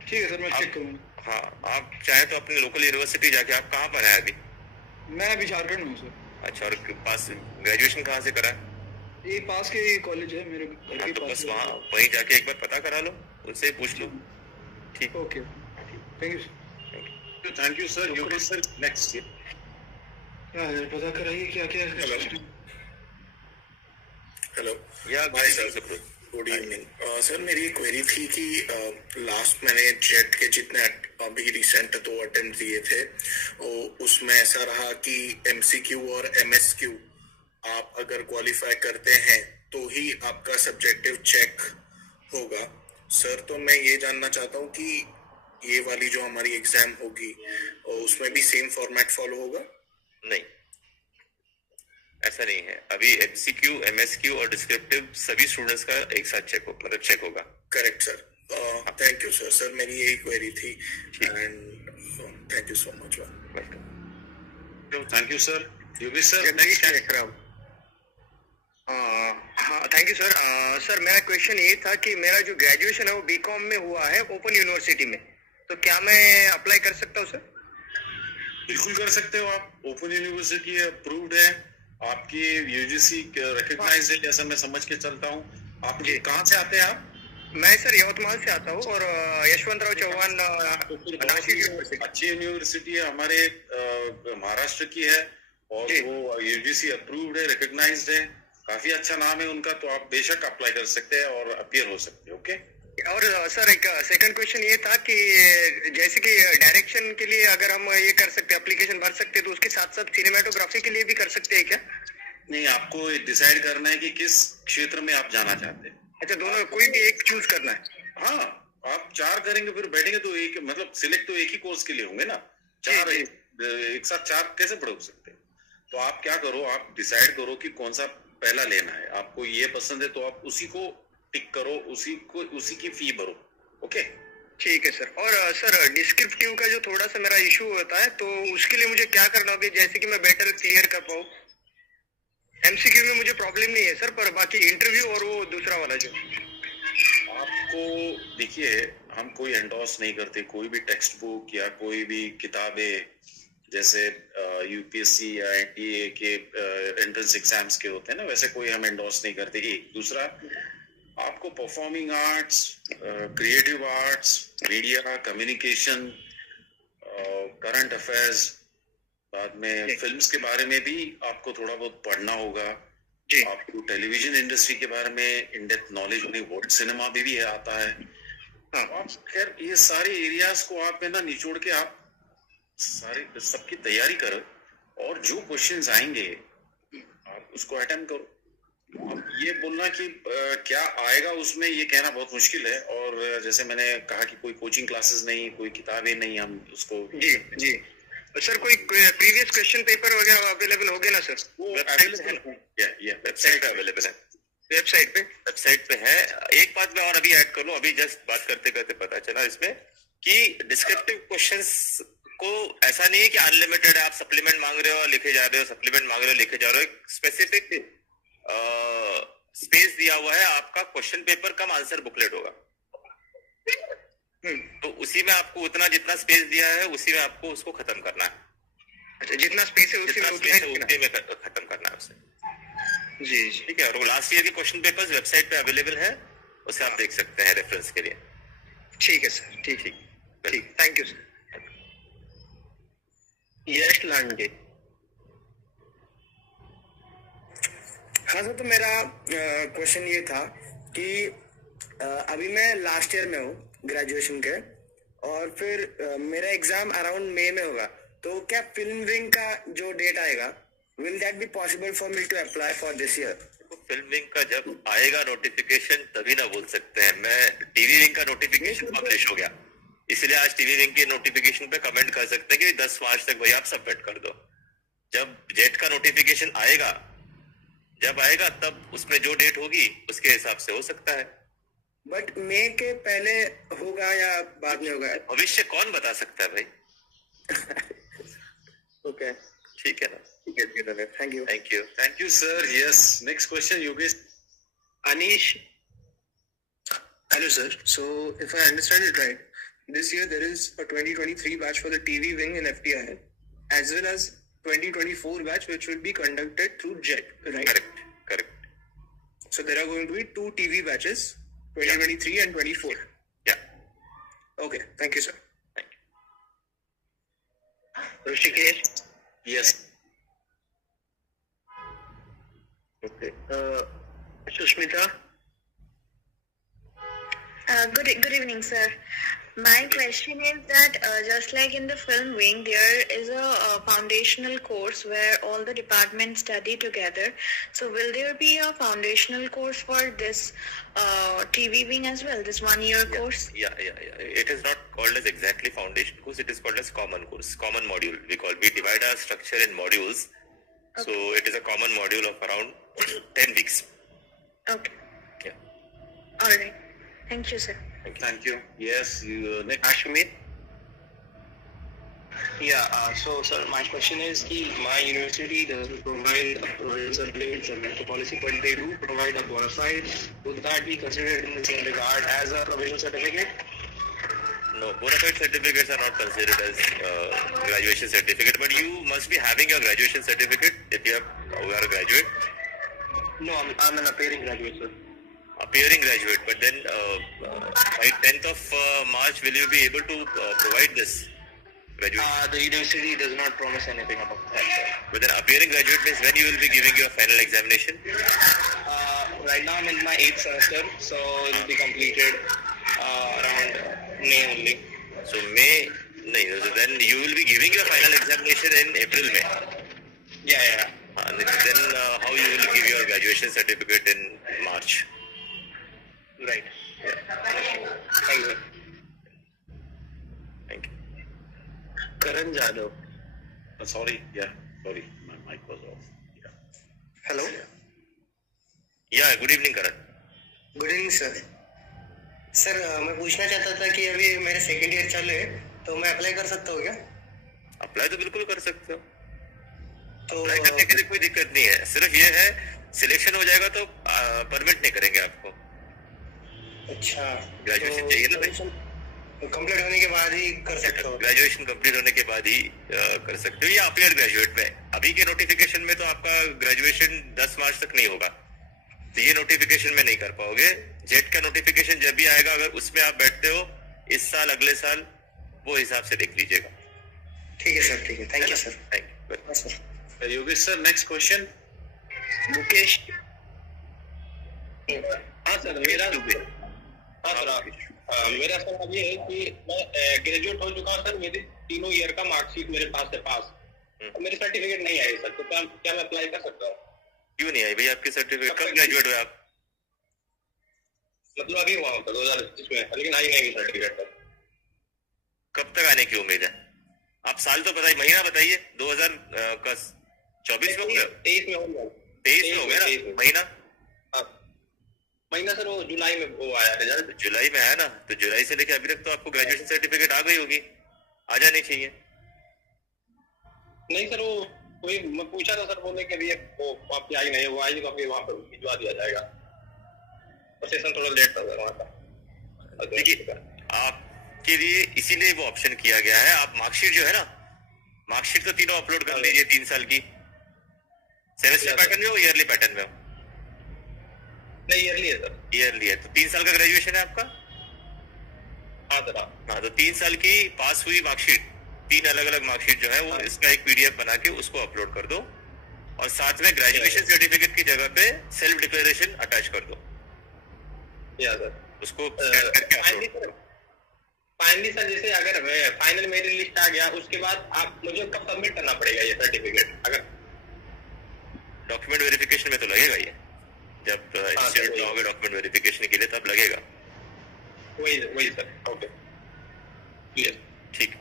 ठीक है सर, मैं चेक करूँगा। हाँ, आप चाहे तो अपने लोकल यूनिवर्सिटी जाके, आप कहाँ पर है अभी? मैं अभी झारखंड में हूँ सर। अच्छा, और पास ग्रेजुएशन कहाँ से करा? ये पास के कॉलेज है मेरे घर के तो पास। बस वहाँ वहीं जाके एक बार पता करा लो, उनसे पूछ लो। ठीक, okay, thank you sir. Thank you sir. Yogesh sir, next क्या है, पता कराइए क्या क्या है। हेलो या hi sir, good evening sir. मेरी क्वेरी थी कि लास्ट मैंने जेट के जितने अभी रिसेंट 2 अटेम्प्ट दिए थे, उसमें ऐसा रहा कि MCQ और MSQ आप अगर क्वालिफाई करते हैं तो ही आपका सब्जेक्टिव चेक होगा सर। तो मैं ये जानना चाहता हूँ कि ये वाली जो हमारी एग्जाम होगी उसमें भी सेम फॉर्मेट फॉलो होगा? नहीं, ऐसा नहीं है। अभी MCQ, MSQ और डिस्क्रिप्टिव सभी स्टूडेंट्स का एक साथ चेक होगा। Correct sir, thank you sir. Sir मेरी यही क्वेरी थी and thank you so much. Thank you sir. Yogesh sir, हाँ, थैंक यू सर। सर मेरा क्वेश्चन ये था कि मेरा जो ग्रेजुएशन है वो BCom में हुआ है ओपन यूनिवर्सिटी में, तो क्या मैं अप्लाई कर सकता हूँ सर? बिल्कुल कर सकते हो आप। ओपन यूनिवर्सिटी अप्रूव्ड है, आपकी UGC रिकॉग्नाइज्ड है, जैसा मैं समझ के चलता हूँ। आप कहाँ से आते हैं आप? मैं सर यवतमाल से आता हूँ और यशवंतराव चौहान नासिक यूनिवर्सिटी। अच्छी यूनिवर्सिटी है, हमारे महाराष्ट्र की है और वो UGC अप्रूव्ड है, रिकॉग्नाइज्ड है, काफी अच्छा नाम है उनका। तो आप बेशक अप्लाई कर सकते हैं और अपीयर हो सकते हैं। ओके। और सर एक सेकंड क्वेश्चन ये था कि जैसे कि डायरेक्शन के लिए अगर हम ये कर सकते हैं, एप्लीकेशन भर सकते हैं, तो उसके साथ साथ सिनेमेटोग्राफी के लिए भी कर सकते हैं क्या? नहीं, आपको डिसाइड करना है कि किस क्षेत्र में आप जाना चाहते हैं। अच्छा, दोनों कोई भी एक चूज करना है? हाँ, आप 4 करेंगे, फिर बैठेंगे तो एक, मतलब सिलेक्ट तो एक ही कोर्स के लिए होंगे ना। 4 एक साथ 4 कैसे पढ़ सकते हैं? तो आप क्या करो, आप डिसाइड करो कि कौन सा पहला लेना है। आपको ये पसंद है तो आप उसी को टिक करो, उसी की फी भरो। ओके, ठीक है सर। और सर डिस्क्रिप्टिव का जो थोड़ा सा मेरा इशू होता है, तो उसके लिए मुझे क्या करना होगा जैसे कि मैं बेटर क्लियर कर पाऊँ? MCQ में मुझे प्रॉब्लम नहीं है सर, पर बाकी इंटरव्यू और वो दूसरा वाला जो आपको, देखिए हम कोई एंडोर्स नहीं करते कोई भी टेक्स्ट बुक या कोई भी किताबें, जैसे UPSC या NTA के एंट्रेंस एग्जाम्स के होते हैं ना, वैसे कोई हम एंडोर्स नहीं करते। एक दूसरा, आपको performing arts, creative arts, media, communication, current affairs, बाद में फिल्म्स के बारे में भी आपको थोड़ा बहुत पढ़ना होगा। आपको टेलीविजन इंडस्ट्री के बारे में इन डेप्थ नॉलेज होनी, वर्ल्ड सिनेमा भी आता है। आप खैर ये सारे एरियाज को आप है ना निचोड़ के आप सारे सबकी तैयारी करो, और जो क्वेश्चंस आएंगे आप उसको अटेम्प्ट करो। अब ये बोलना कि क्या आएगा उसमें, ये कहना बहुत मुश्किल है। और जैसे मैंने कहा कि कोई कोचिंग क्लासेस नहीं, कोई किताबें नहीं, हम उसको जी सर कोई प्रीवियस क्वेश्चन पेपर वगैरह अवेलेबल होंगे ना सर? वो अवेलेबल है, वेबसाइट पे अवेलेबल है। वेबसाइट पे है। एक बात मैं और अभी ऐड कर लूं, अभी जस्ट बात करते करते पता चला इसमें कि डिस्क्रिप्टिव क्वेश्चंस को ऐसा नहीं है कि अनलिमिटेड है, आप सप्लीमेंट मांग रहे हो लिखे जा रहे हो, सप्लीमेंट मांग रहे हो लिखे जा रहे हो। एक स्पेसिफिक स्पेस दिया हुआ है, आपका क्वेश्चन पेपर कम आंसर बुकलेट होगा। तो उसी में आपको उतना जितना स्पेस दिया है उसी में आपको उसको खत्म करना है। अच्छा, जितना स्पेस है उसी में खत्म करना है उसे। जी ठीक है। और लास्ट ईयर के क्वेश्चन पेपर्स वेबसाइट पे अवेलेबल है, उसे आप देख सकते हैं रेफरेंस के लिए। ठीक है सर, ठीक ठीक, थैंक यू सर। यश लांडे। हाँ सर, तो मेरा क्वेश्चन ये था कि अभी मैं लास्ट ईयर में हूँ ग्रेजुएशन के, और फिर मेरा एग्जाम अराउंड मई में होगा, तो क्या फिल्म विंग का जो डेट आएगा, will that be possible for me to apply for this year? Film wing का जब आएगा नोटिफिकेशन तभी ना बोल सकते हैं। मैं टीवी विंग का नोटिफिकेशन पब्लिश हो गया, इसलिए आज टीवी विंग के नोटिफिकेशन पे कमेंट कर सकते हैं कि 10 मार्च तक भाई आप सबमिट कर दो। जब जेट का नोटिफिकेशन आएगा, जब आएगा तब उसमें जो डेट होगी उसके हिसाब से हो सकता है। बट मई के पहले होगा या बाद में होगा? भविष्य कौन बता सकता है भाई। ओके, ठीक है ना, thank you. Thank you, sir. Yes. Next question, Yogesh. Anish. Hello, sir. So, if I understand it right, this year there is a 2023 batch for the TV wing in FTI, as well as 2024 batch which will be conducted through JET, right? Correct. So, there are going to be 2 TV batches, 2023 and 24. Yeah. Okay, thank you, sir. Rishikesh. Yes. Okay. Sushmita. Good evening, sir. My question is that just like in the film wing, there is a foundational course where all the departments study together. So will there be a foundational course for this TV wing as well, this 1 year course? Yeah. It is not called as exactly foundation course, it is called as common course, common module. We divide our structure in modules. Okay. So it is a common module of around 10 weeks. Okay. Yeah. All right. Thank you, sir. Thank you. Yes, you next. Ashmit. Yeah, so sir, my question is कि my university doesn't provide a provisional certificate submission policy, but they do provide a bona fide. Would that be considered in the same regard as a provisional certificate? No, bona fide certificates are not considered as graduation certificate, but you must be having your graduation certificate if you are a graduate. No, I'm an appearing graduate, sir. Appearing graduate, but then by 10th of March, will you be able to provide this graduate? The university does not promise anything about that, sir. But then appearing graduate means when you will be giving your final examination? Right now I'm in my 8th semester, so it will be completed around May only. So May, so then you will be giving your final examination in April, May? Yeah. And then how you will give your graduation certificate in March? Right. Yeah. Thank you. Thank you. Karan Jadhav. Sorry, my mic was off. Yeah. Hello. Yeah, good evening, Karan. Good evening sir. Sir मैं पूछना चाहता था कि अभी मेरे second year चल रहे हैं, तो मैं अप्लाई कर सकता हूँ क्या? अप्लाई तो बिल्कुल कर सकते हो, तो अप्लाई करने के लिए कोई दिक्कत नहीं है। सिर्फ ये है सिलेक्शन हो जाएगा तो परमिट नहीं करेंगे आपको। अच्छा, ग्रेजुएशन चाहिए ना भाई, कंप्लीट होने के बाद ही कर सकते हो? ग्रेजुएशन कंप्लीट होने के बाद ही कर सकते हो, या अपियर ग्रेजुएट में। अभी के नोटिफिकेशन में तो आपका ग्रेजुएशन 10 मार्च तक नहीं होगा, तो ये नोटिफिकेशन में नहीं कर पाओगे। जेट का नोटिफिकेशन जब भी आएगा, अगर उसमें आप बैठते हो इस साल अगले साल, वो हिसाब से देख लीजिएगा। ठीक है सर, ठीक है, thank you sir. Thank you. Yogesh sir, next question. Mukesh. हाँ सर, मेरा सवाल ये है कि मैं ग्रेजुएट हो चुका हूँ सर, मेरे तीनों ईयर का मार्कशीट मेरे पास है, तो मेरी सर्टिफिकेट नहीं आई सर, तो क्या मैं अप्लाई कर सकता हूँ? क्यों नहीं आई भाई आपकी सर्टिफिकेट? कब ग्रेजुएट हुए आप? मतलब अभी हुआ होता 2025 में, लेकिन आई नहीं सर्टिफिकेट। कब तक आने की उम्मीद है? आप साल तो बताइए, महीना बताइए। 2024 में हो गया? 23 में हो गया। 23 में हो गया ना महीना? महीना सर वो जुलाई में वो आया था। जुलाई में आया ना, तो जुलाई से लेके अभी तक तो आपको ग्रेजुएशन सर्टिफिकेट आ गई होगी, आ जानी चाहिए। नहीं सर, वो कोई मैं पूछा था सर, बोले के लिए वो आपकी आई नहीं, वो आई तो आपके वहाँ पर भिजवा दिया जाएगा। प्रोसेसन थोड़ा लेट था सर वहाँ का। देखिए, आपके लिए इसीलिए वो ऑप्शन किया गया है। आप मार्कशीट जो है ना, मार्कशीट तो तीनों अपलोड कर लीजिए 3 साल की। सेमेस्टर पैटर्न में हो, ईयरली पैटर्न में हो? नहीं, ईयरली है सर। ईयरली है, तो 3 साल का ग्रेजुएशन है आपका? हाँ सर। हाँ, तो 3 साल की पास हुई मार्कशीट, 3 अलग अलग मार्कशीट जो है वो इसका एक PDF बना के उसको अपलोड कर दो, और साथ में ग्रेजुएशन सर्टिफिकेट की जगह पे सेल्फ डिक्लेरेशन अटैच कर दो। या सर, उसको स्कैन करके अपलोड करो। फाइनली सर, जैसे अगर फाइनल मेरिट लिस्ट आ गया, उसके बाद आप मुझे कब सबमिट करना पड़ेगा ये सर्टिफिकेट? अगर डॉक्यूमेंट वेरिफिकेशन में तो लगेगा ये, जब इंस्टीट्यूट में आओगे डॉक्यूमेंट वेरिफिकेशन के लिए तब लगेगा। वही सर। ओके, क्लियर, ठीक।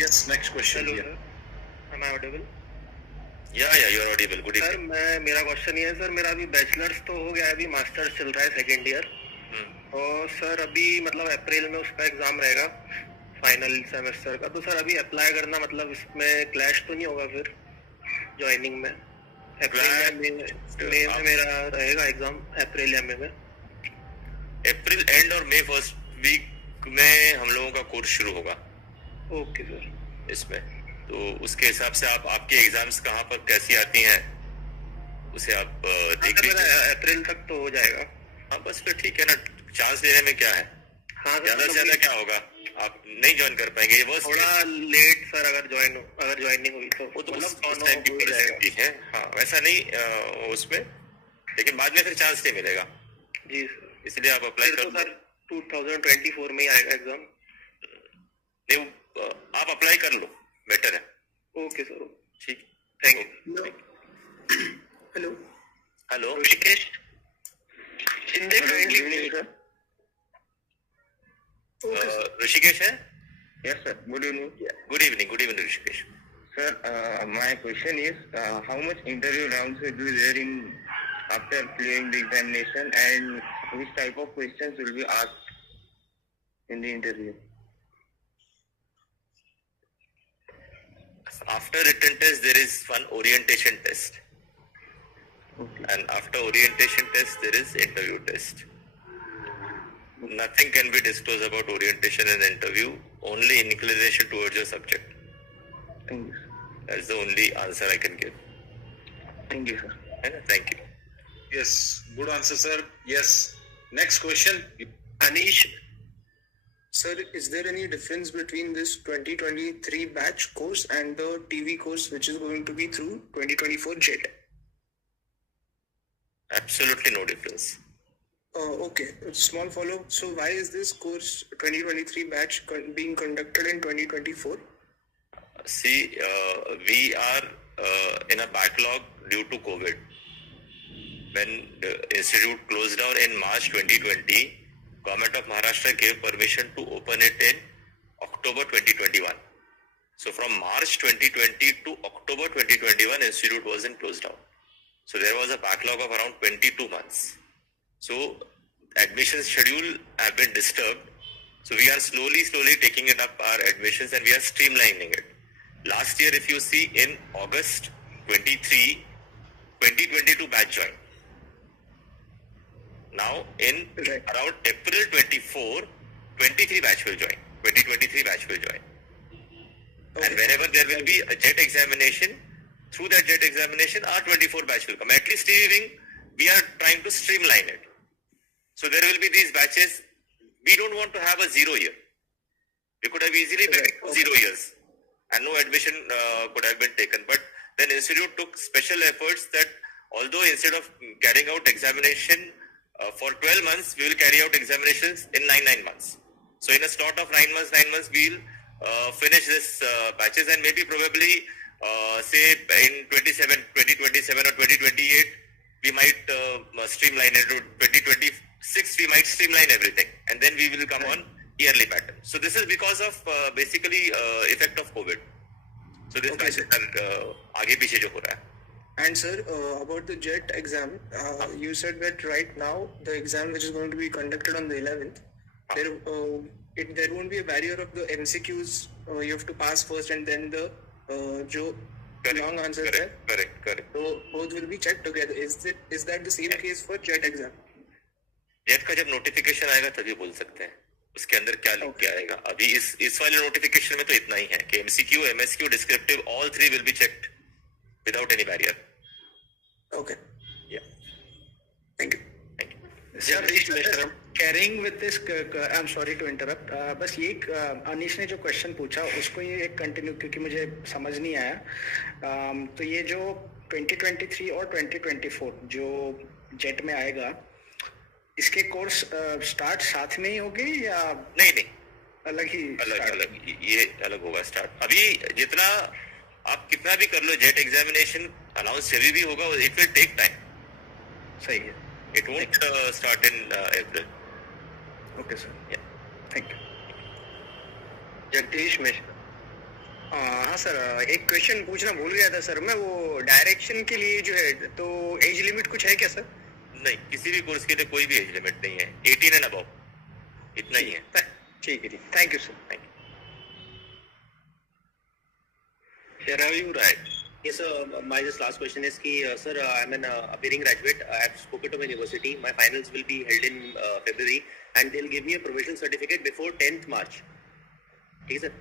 Yes, next question. Am I audible? Yeah, you are audible. Good sir, evening. मेरा क्वेश्चन ये है सर, मेरा अभी बैचलर्स तो हो गया है, अभी मास्टर्स चल रहा है सेकेंड ईयर, और सर अभी मतलब अप्रैल में उसका एग्जाम रहेगा फाइनल सेमेस्टर का, तो सर अभी अप्लाई करना मतलब इसमें क्लैश तो नहीं होगा फिर ज्वाइनिंग में? अप्रैल में मेरा रहेगा एग्जाम, अप्रैल या मई में। अप्रैल एंड और मई फर्स्ट वीक में हम लोगों का कोर्स शुरू होगा। Okay sir. इसमें तो उसके हिसाब से आपके एग्जाम्स कहाँ पर कैसी आती हैं उसे आप देख लीजिए। अप्रैल तक तो हो जाएगा। हाँ, बस फिर ठीक है ना, चांस लेने में क्या है। हाँ, ज्यादा से ज्यादा क्या होगा, आप नहीं ज्वाइन कर पाएंगे। बस थोड़ा लेट सर अगर ज्वाइनिंग हुई तो वो तो मतलब उस टाइम की परिस्थिति है। हाँ, वैसा नहीं उसमें, लेकिन बाद में फिर चांस नहीं मिलेगा जी सर, इसलिए आप अप्लाई कर सर 2024 में ही आएगा एग्जाम। नहीं, आप अप्लाई कर लो, बेटर है। ओके सर, ठीक, thank you. Hello Rishikesh, Rishikesh है? Yes, sir. Good evening. Good evening, Rishikesh. Sir, my question is, how much interview rounds will be there in after clearing the examination, and which type of questions will be asked in the interview? After written test, there is one orientation test, and after orientation test, there is interview test. Nothing can be disclosed about orientation and interview, only inclination towards your subject. Thank you. That's the only answer I can give. Thank you, sir. Thank you. Yes, good answer, sir. Yes. Next question. Anish. Sir, is there any difference between this 2023 batch course and the TV course which is going to be through 2024 JET? Absolutely no difference. Okay, small follow-up. So why is this course 2023 batch being conducted in 2024? See, we are in a backlog due to COVID. When the institute closed down in March 2020, Government of Maharashtra gave permission to open it in October 2021. So from March 2020 to October 2021, institute wasn't closed down. So there was a backlog of around 22 months. So admission schedule have been disturbed. So we are slowly taking it up our admissions, and we are streamlining it. Last year, if you see, in August 23, 2022 batch joined. Now in around April 24, 23 batch will join. 2023 batch will join. And whenever there will be a JET examination, through that JET examination, our 24 batch will come. At least we are trying to streamline it. So there will be these batches. We don't want to have a 0 year. We could have easily made 0 years and no admission could have been taken. But then institute took special efforts that although instead of carrying out examination for 12 months, we will carry out examinations in 9 months. So in a slot of 9 months, we will finish this batches, and maybe probably say in 2027 or 2028, we might streamline it. To 2026, we might streamline everything, and then we will come on yearly pattern. So this is because of basically effect of COVID. So this batches are आगे पीछे जो हो रहा है. And sir, about the JET exam, you said that right now the exam which is going to be conducted on the 11th, there won't be a barrier of the MCQs. You have to pass first, and then the long answer there. Correct. So both will be checked together. Is that the same case for JET exam? JET का जब notification आएगा तभी बोल सकते हैं उसके अंदर क्या लिख के आएगा. अभी इस वाले notification में तो इतना ही है कि MCQ, MSQ, descriptive, all three will be checked without any barrier. Okay. Yeah. Thank you. Sir, carrying with this, I'm sorry to interrupt. बस ये अनीश ने जो क्वेश्चन पूछा उसको ये एक कंटिन्यू, क्योंकि मुझे समझ नहीं आया. तो ये जो 2023 और 2024 जो जेट में आएगा, इसके कोर्स स्टार्ट साथ में ही होंगे या नहीं अलग ही? अलग ये अलग होगा स्टार्ट. अभी जितना आप कितना भी कर लो, जेट एग्जामिनेशन अनाउंस जब भी होगा, इट विल टेक टाइम. सही है. It won't start in April. Okay, sir. Yeah. Thank you. Jagdish Mishra. हाँ सर, एक क्वेश्चन पूछना भूल गया था सर मैं. वो डायरेक्शन के लिए जो है, तो एज लिमिट कुछ है क्या सर? नहीं, किसी भी कोर्स के लिए कोई भी एज लिमिट नहीं है. 18 एंड अबव, इतना ही है. ठीक है. Thank you sir. Thank you. Here are you right? Yes, sir. My just last question is कि sir, I'm an appearing graduate. I have spoken to my university. My finals will be held in February, and they'll give me a provisional certificate before 10th March. ठीक है sir.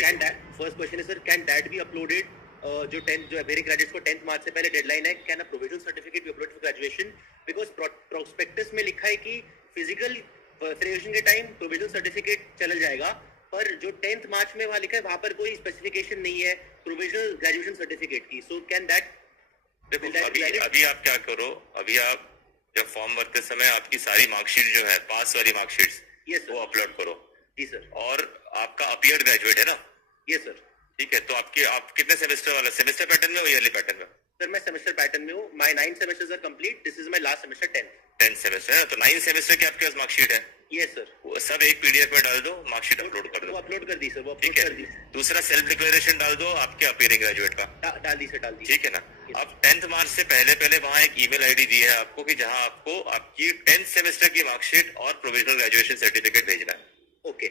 Can that, first question is sir, can that be uploaded? जो appearing graduates को 10th March से पहले deadline है, can a provisional certificate be uploaded for graduation? Because prospectus में लिखा है कि physical graduation के time provisional certificate चला जाएगा, पर जो 10th मार्च में वहाँ लिखा है, वहाँ पर कोई स्पेसिफिकेशन नहीं है प्रोविजनल ग्रेजुएशन सर्टिफिकेट की. सो कैन दैट, देखो अभी आप क्या करो, अभी आप जब फॉर्म भरते समय आपकी सारी मार्कशीट जो है, पास वाली मार्कशीट, वो अपलोड करो. जी सर. और आपका अपीयर ग्रेजुएट है ना? Yes sir. ठीक है. तो आप कितने सेमेस्टर वाला, सेमेस्टर पैटर्न में हो, ईयरली पैटर्न में? सर मैं सेमेस्टर पैटर्न में हूँ. My 9 semesters are complete. This is my last semester 10th semester है. तो 9 सेमेस्टर की आपके पास मार्कशीट है? Yes sir. वो सब एक पीडीएफ में डाल दो, मार्कशीट अपलोड कर दो. वो अपलोड कर दी सर. वो ठीक है. दूसरा सेल्फ डिक्लेरेशन डाल दो आपके अपीयरिंग ग्रेजुएट का. डाल दी सर. डाल दी. ठीक है ना. अब 10th मार्च से पहले वहाँ एक ईमेल आईडी दी है आपको कि जहाँ आपको आपकी 10th सेमेस्टर की मार्कशीट और प्रोविजनल ग्रेजुएशन सर्टिफिकेट भेजना है. ओके.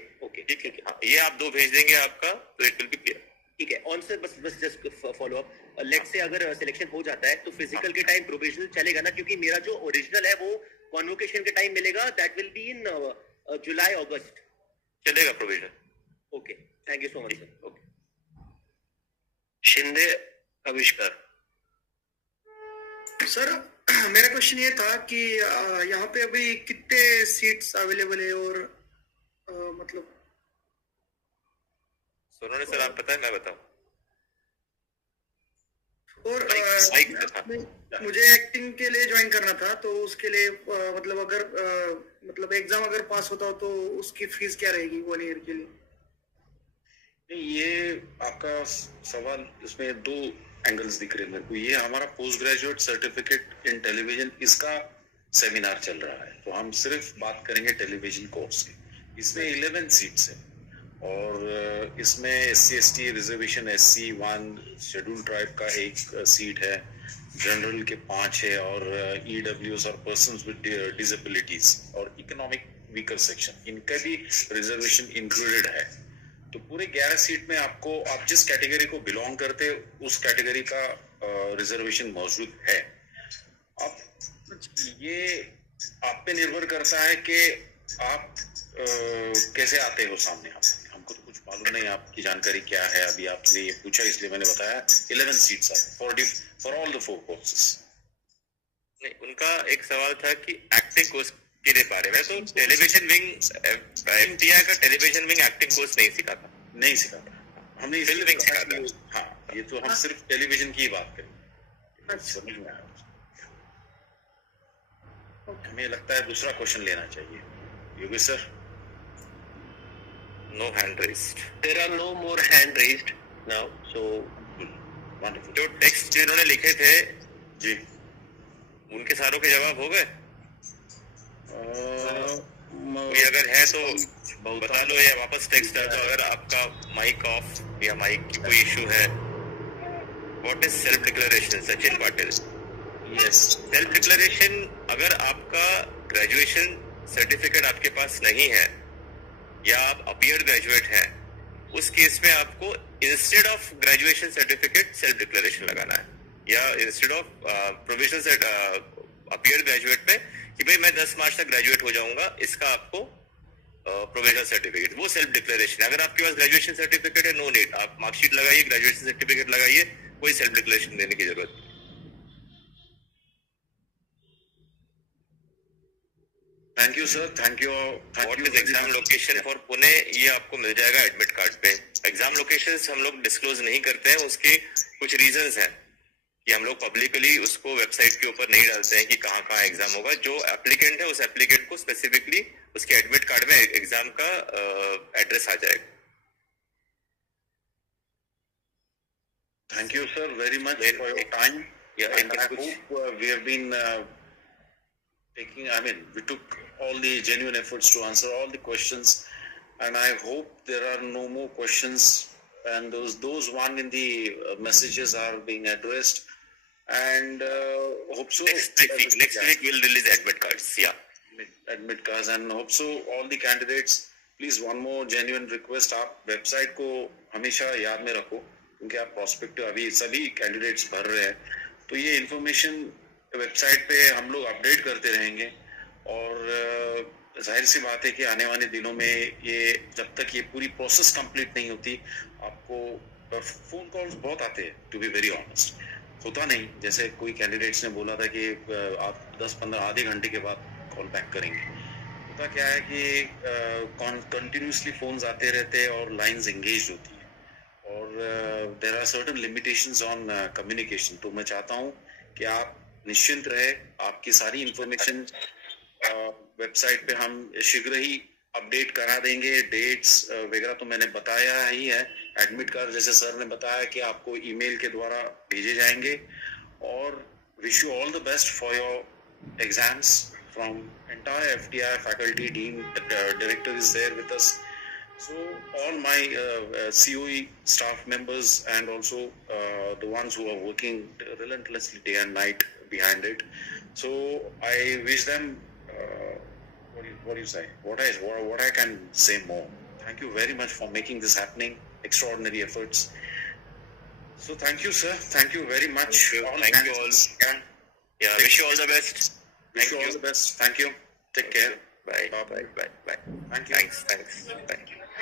ठीक है. हाँ, ये आप 2 भेज देंगे आपका, तो इट विल बी क्लियर. ठीक है. ऑन सर, बस just follow up. Let's say अगर सिलेक्शन हो जाता है तो फिजिकल के टाइम प्रोविजनल चलेगा ना? क्योंकि मेरा जो ओरिजिनल है वो कॉन्वोकेशन के टाइम मिलेगा. दैट विल बी इन जुलाई अगस्त. चलेगा provisional. Okay. Thank you so much sir. Okay. Shinde आविष्कार. सर मेरा क्वेश्चन ये था कि यहाँ पे अभी कितने सीट्स अवेलेबल है, और मतलब सोनू ने सर आप पता है, मैं बताऊं? और मुझे एक्टिंग के लिए ज्वाइन करना था, तो उसके लिए मतलब अगर मतलब एग्जाम अगर पास होता हो तो उसकी फीस क्या रहेगी 1 ईयर के लिए? ये आपका सवाल, इसमें 2 एंगल्स दिख रहे हैं मेरे को. ये हमारा post graduate certificate in television, इसका सेमिनार चल रहा है, तो हम सिर्फ बात करेंगे टेलीविजन कोर्स की. इसमें 11 सीट्स है, और इसमें SC/ST reservation, SC1 schedule tribe का 1 सीट है, जनरल के 5 है, और EWS और पर्सन्स विद डिसेबिलिटीज और इकोनॉमिक वीकर सेक्शन, इनका भी रिजर्वेशन इंक्लूडेड है. तो पूरे 11 सीट में आपको, आप जिस कैटेगरी को बिलोंग करते उस कैटेगरी का रिजर्वेशन मौजूद है. अब ये आप पे निर्भर करता है कि आप कैसे आते हो सामने. हमको तो कुछ मालूम नहीं आपकी जानकारी क्या है. अभी आपने ये पूछा इसलिए मैंने बताया. 11 seats are for all the 4 courses. नहीं, उनका एक सवाल था कि एक्टिंग कोर्स के बारे में. तो टेलीविजन विंग, FTi का टेलीविजन विंग एक्टिंग कोर्स नहीं सिखाता. हमने फिल्म विंग सिखाता. हाँ, ये तो हम सिर्फ टेलीविजन की ही बात करें. समझ में आया. हमें लगता है दूसरा क्वेश्चन लेना चाहिए. योगी sir. No hand raised. There are no more hand raised now. So wonderful. जो टेक्स्ट जिन्होंने लिखे थे जी, उनके सारों के जवाब हो गए? कोई अगर है तो बता लो, या वापस टेक्स्ट है तो. अगर आपका माइक ऑफ या माइक की कोई इशू है. What is self declaration? Sachin Patil. Yes. Self declaration, अगर आपका ग्रेजुएशन सर्टिफिकेट आपके पास नहीं है या आप अपीयर ग्रेजुएट हैं, उस केस में आपको instead of graduation certificate self declaration लगाना है, या instead of provisional appear graduate में कि भाई मैं 10 मार्च तक ग्रेजुएट हो जाऊंगा, इसका आपको प्रोविजनल सर्टिफिकेट, वो सेल्फ डिक्लेरेशन. अगर आपके पास ग्रेजुएशन सर्टिफिकेट है, नो नीड, आप मार्कशीट लगाइए, ग्रेजुएशन सर्टिफिकेट लगाइए, कोई सेल्फ डिक्लेरेशन देने की जरूरत नहीं. Thank you sir, thank you. What is exam location for Pune, ये आपको मिल जाएगा एडमिट कार्ड पे। एग्जाम लोकेशंस हम लोग डिस्क्लोज नहीं करते हैं, उसके कुछ रीजंस हैं कि हम लोग पब्लिकली उसको वेबसाइट के ऊपर नहीं डालते हैं कि कहाँ कहाँ एग्जाम होगा। जो एप्लीकेंट है उस एप्लीकेंट को स्पेसिफिकली उसके एडमिट कार्ड में एग्जाम का एड्रेस आ जाएगा। Thank you, sir, very much for your time. Yeah, and I hope we have been we took all the genuine efforts to answer all the questions, and I hope there are no more questions, and those one in the messages are being addressed, and hope so. Next week we'll release admit cards. Yeah, admit cards, and hope so all the candidates. Please, one more genuine request, आप website को हमेशा याद में रखो, क्योंकि आप prospective अभी सभी कैंडिडेट्स भर रहे हैं, तो ये इन्फॉर्मेशन वेबसाइट पे हम लोग अपडेट करते रहेंगे। और जाहिर सी बात है कि आने वाले दिनों में ये जब तक ये पूरी प्रोसेस कंप्लीट नहीं होती, आपको फोन कॉल्स बहुत आते हैं, टू बी वेरी ऑनेस्ट। होता नहीं, जैसे कोई कैंडिडेट्स ने बोला था कि आप 10-15 आधे घंटे के बाद कॉल बैक करेंगे। होता क्या है कि कंटिन्यूसली फोन्स आते रहते हैं और लाइंस एंगेज होती है, और there are certain limitations on communication. तो मैं चाहता हूँ कि आप निश्चिंत रहे, आपकी सारी इंफॉर्मेशन वेबसाइट पे हम शीघ्र ही अपडेट करा देंगे। डेट्स वगैरह तो मैंने बताया ही है। एडमिट कार्ड जैसे सर ने बताया कि आपको ईमेल के द्वारा भेजे जाएंगे। और wish you all the best for your exams from entire FTI faculty, dean, director is there with us. So all my COE staff members, and also the ones who are working relentlessly day and night behind it. So I wish them, what do you say? What I can say more? Thank you very much for making this happening. Extraordinary efforts. So thank you, sir. Thank you very much. Thank you all. Yeah, wish you all the best. Wish you all the best. Thank you. Take care. Bye. Bye. Bye. Thank you. Thanks. Bye.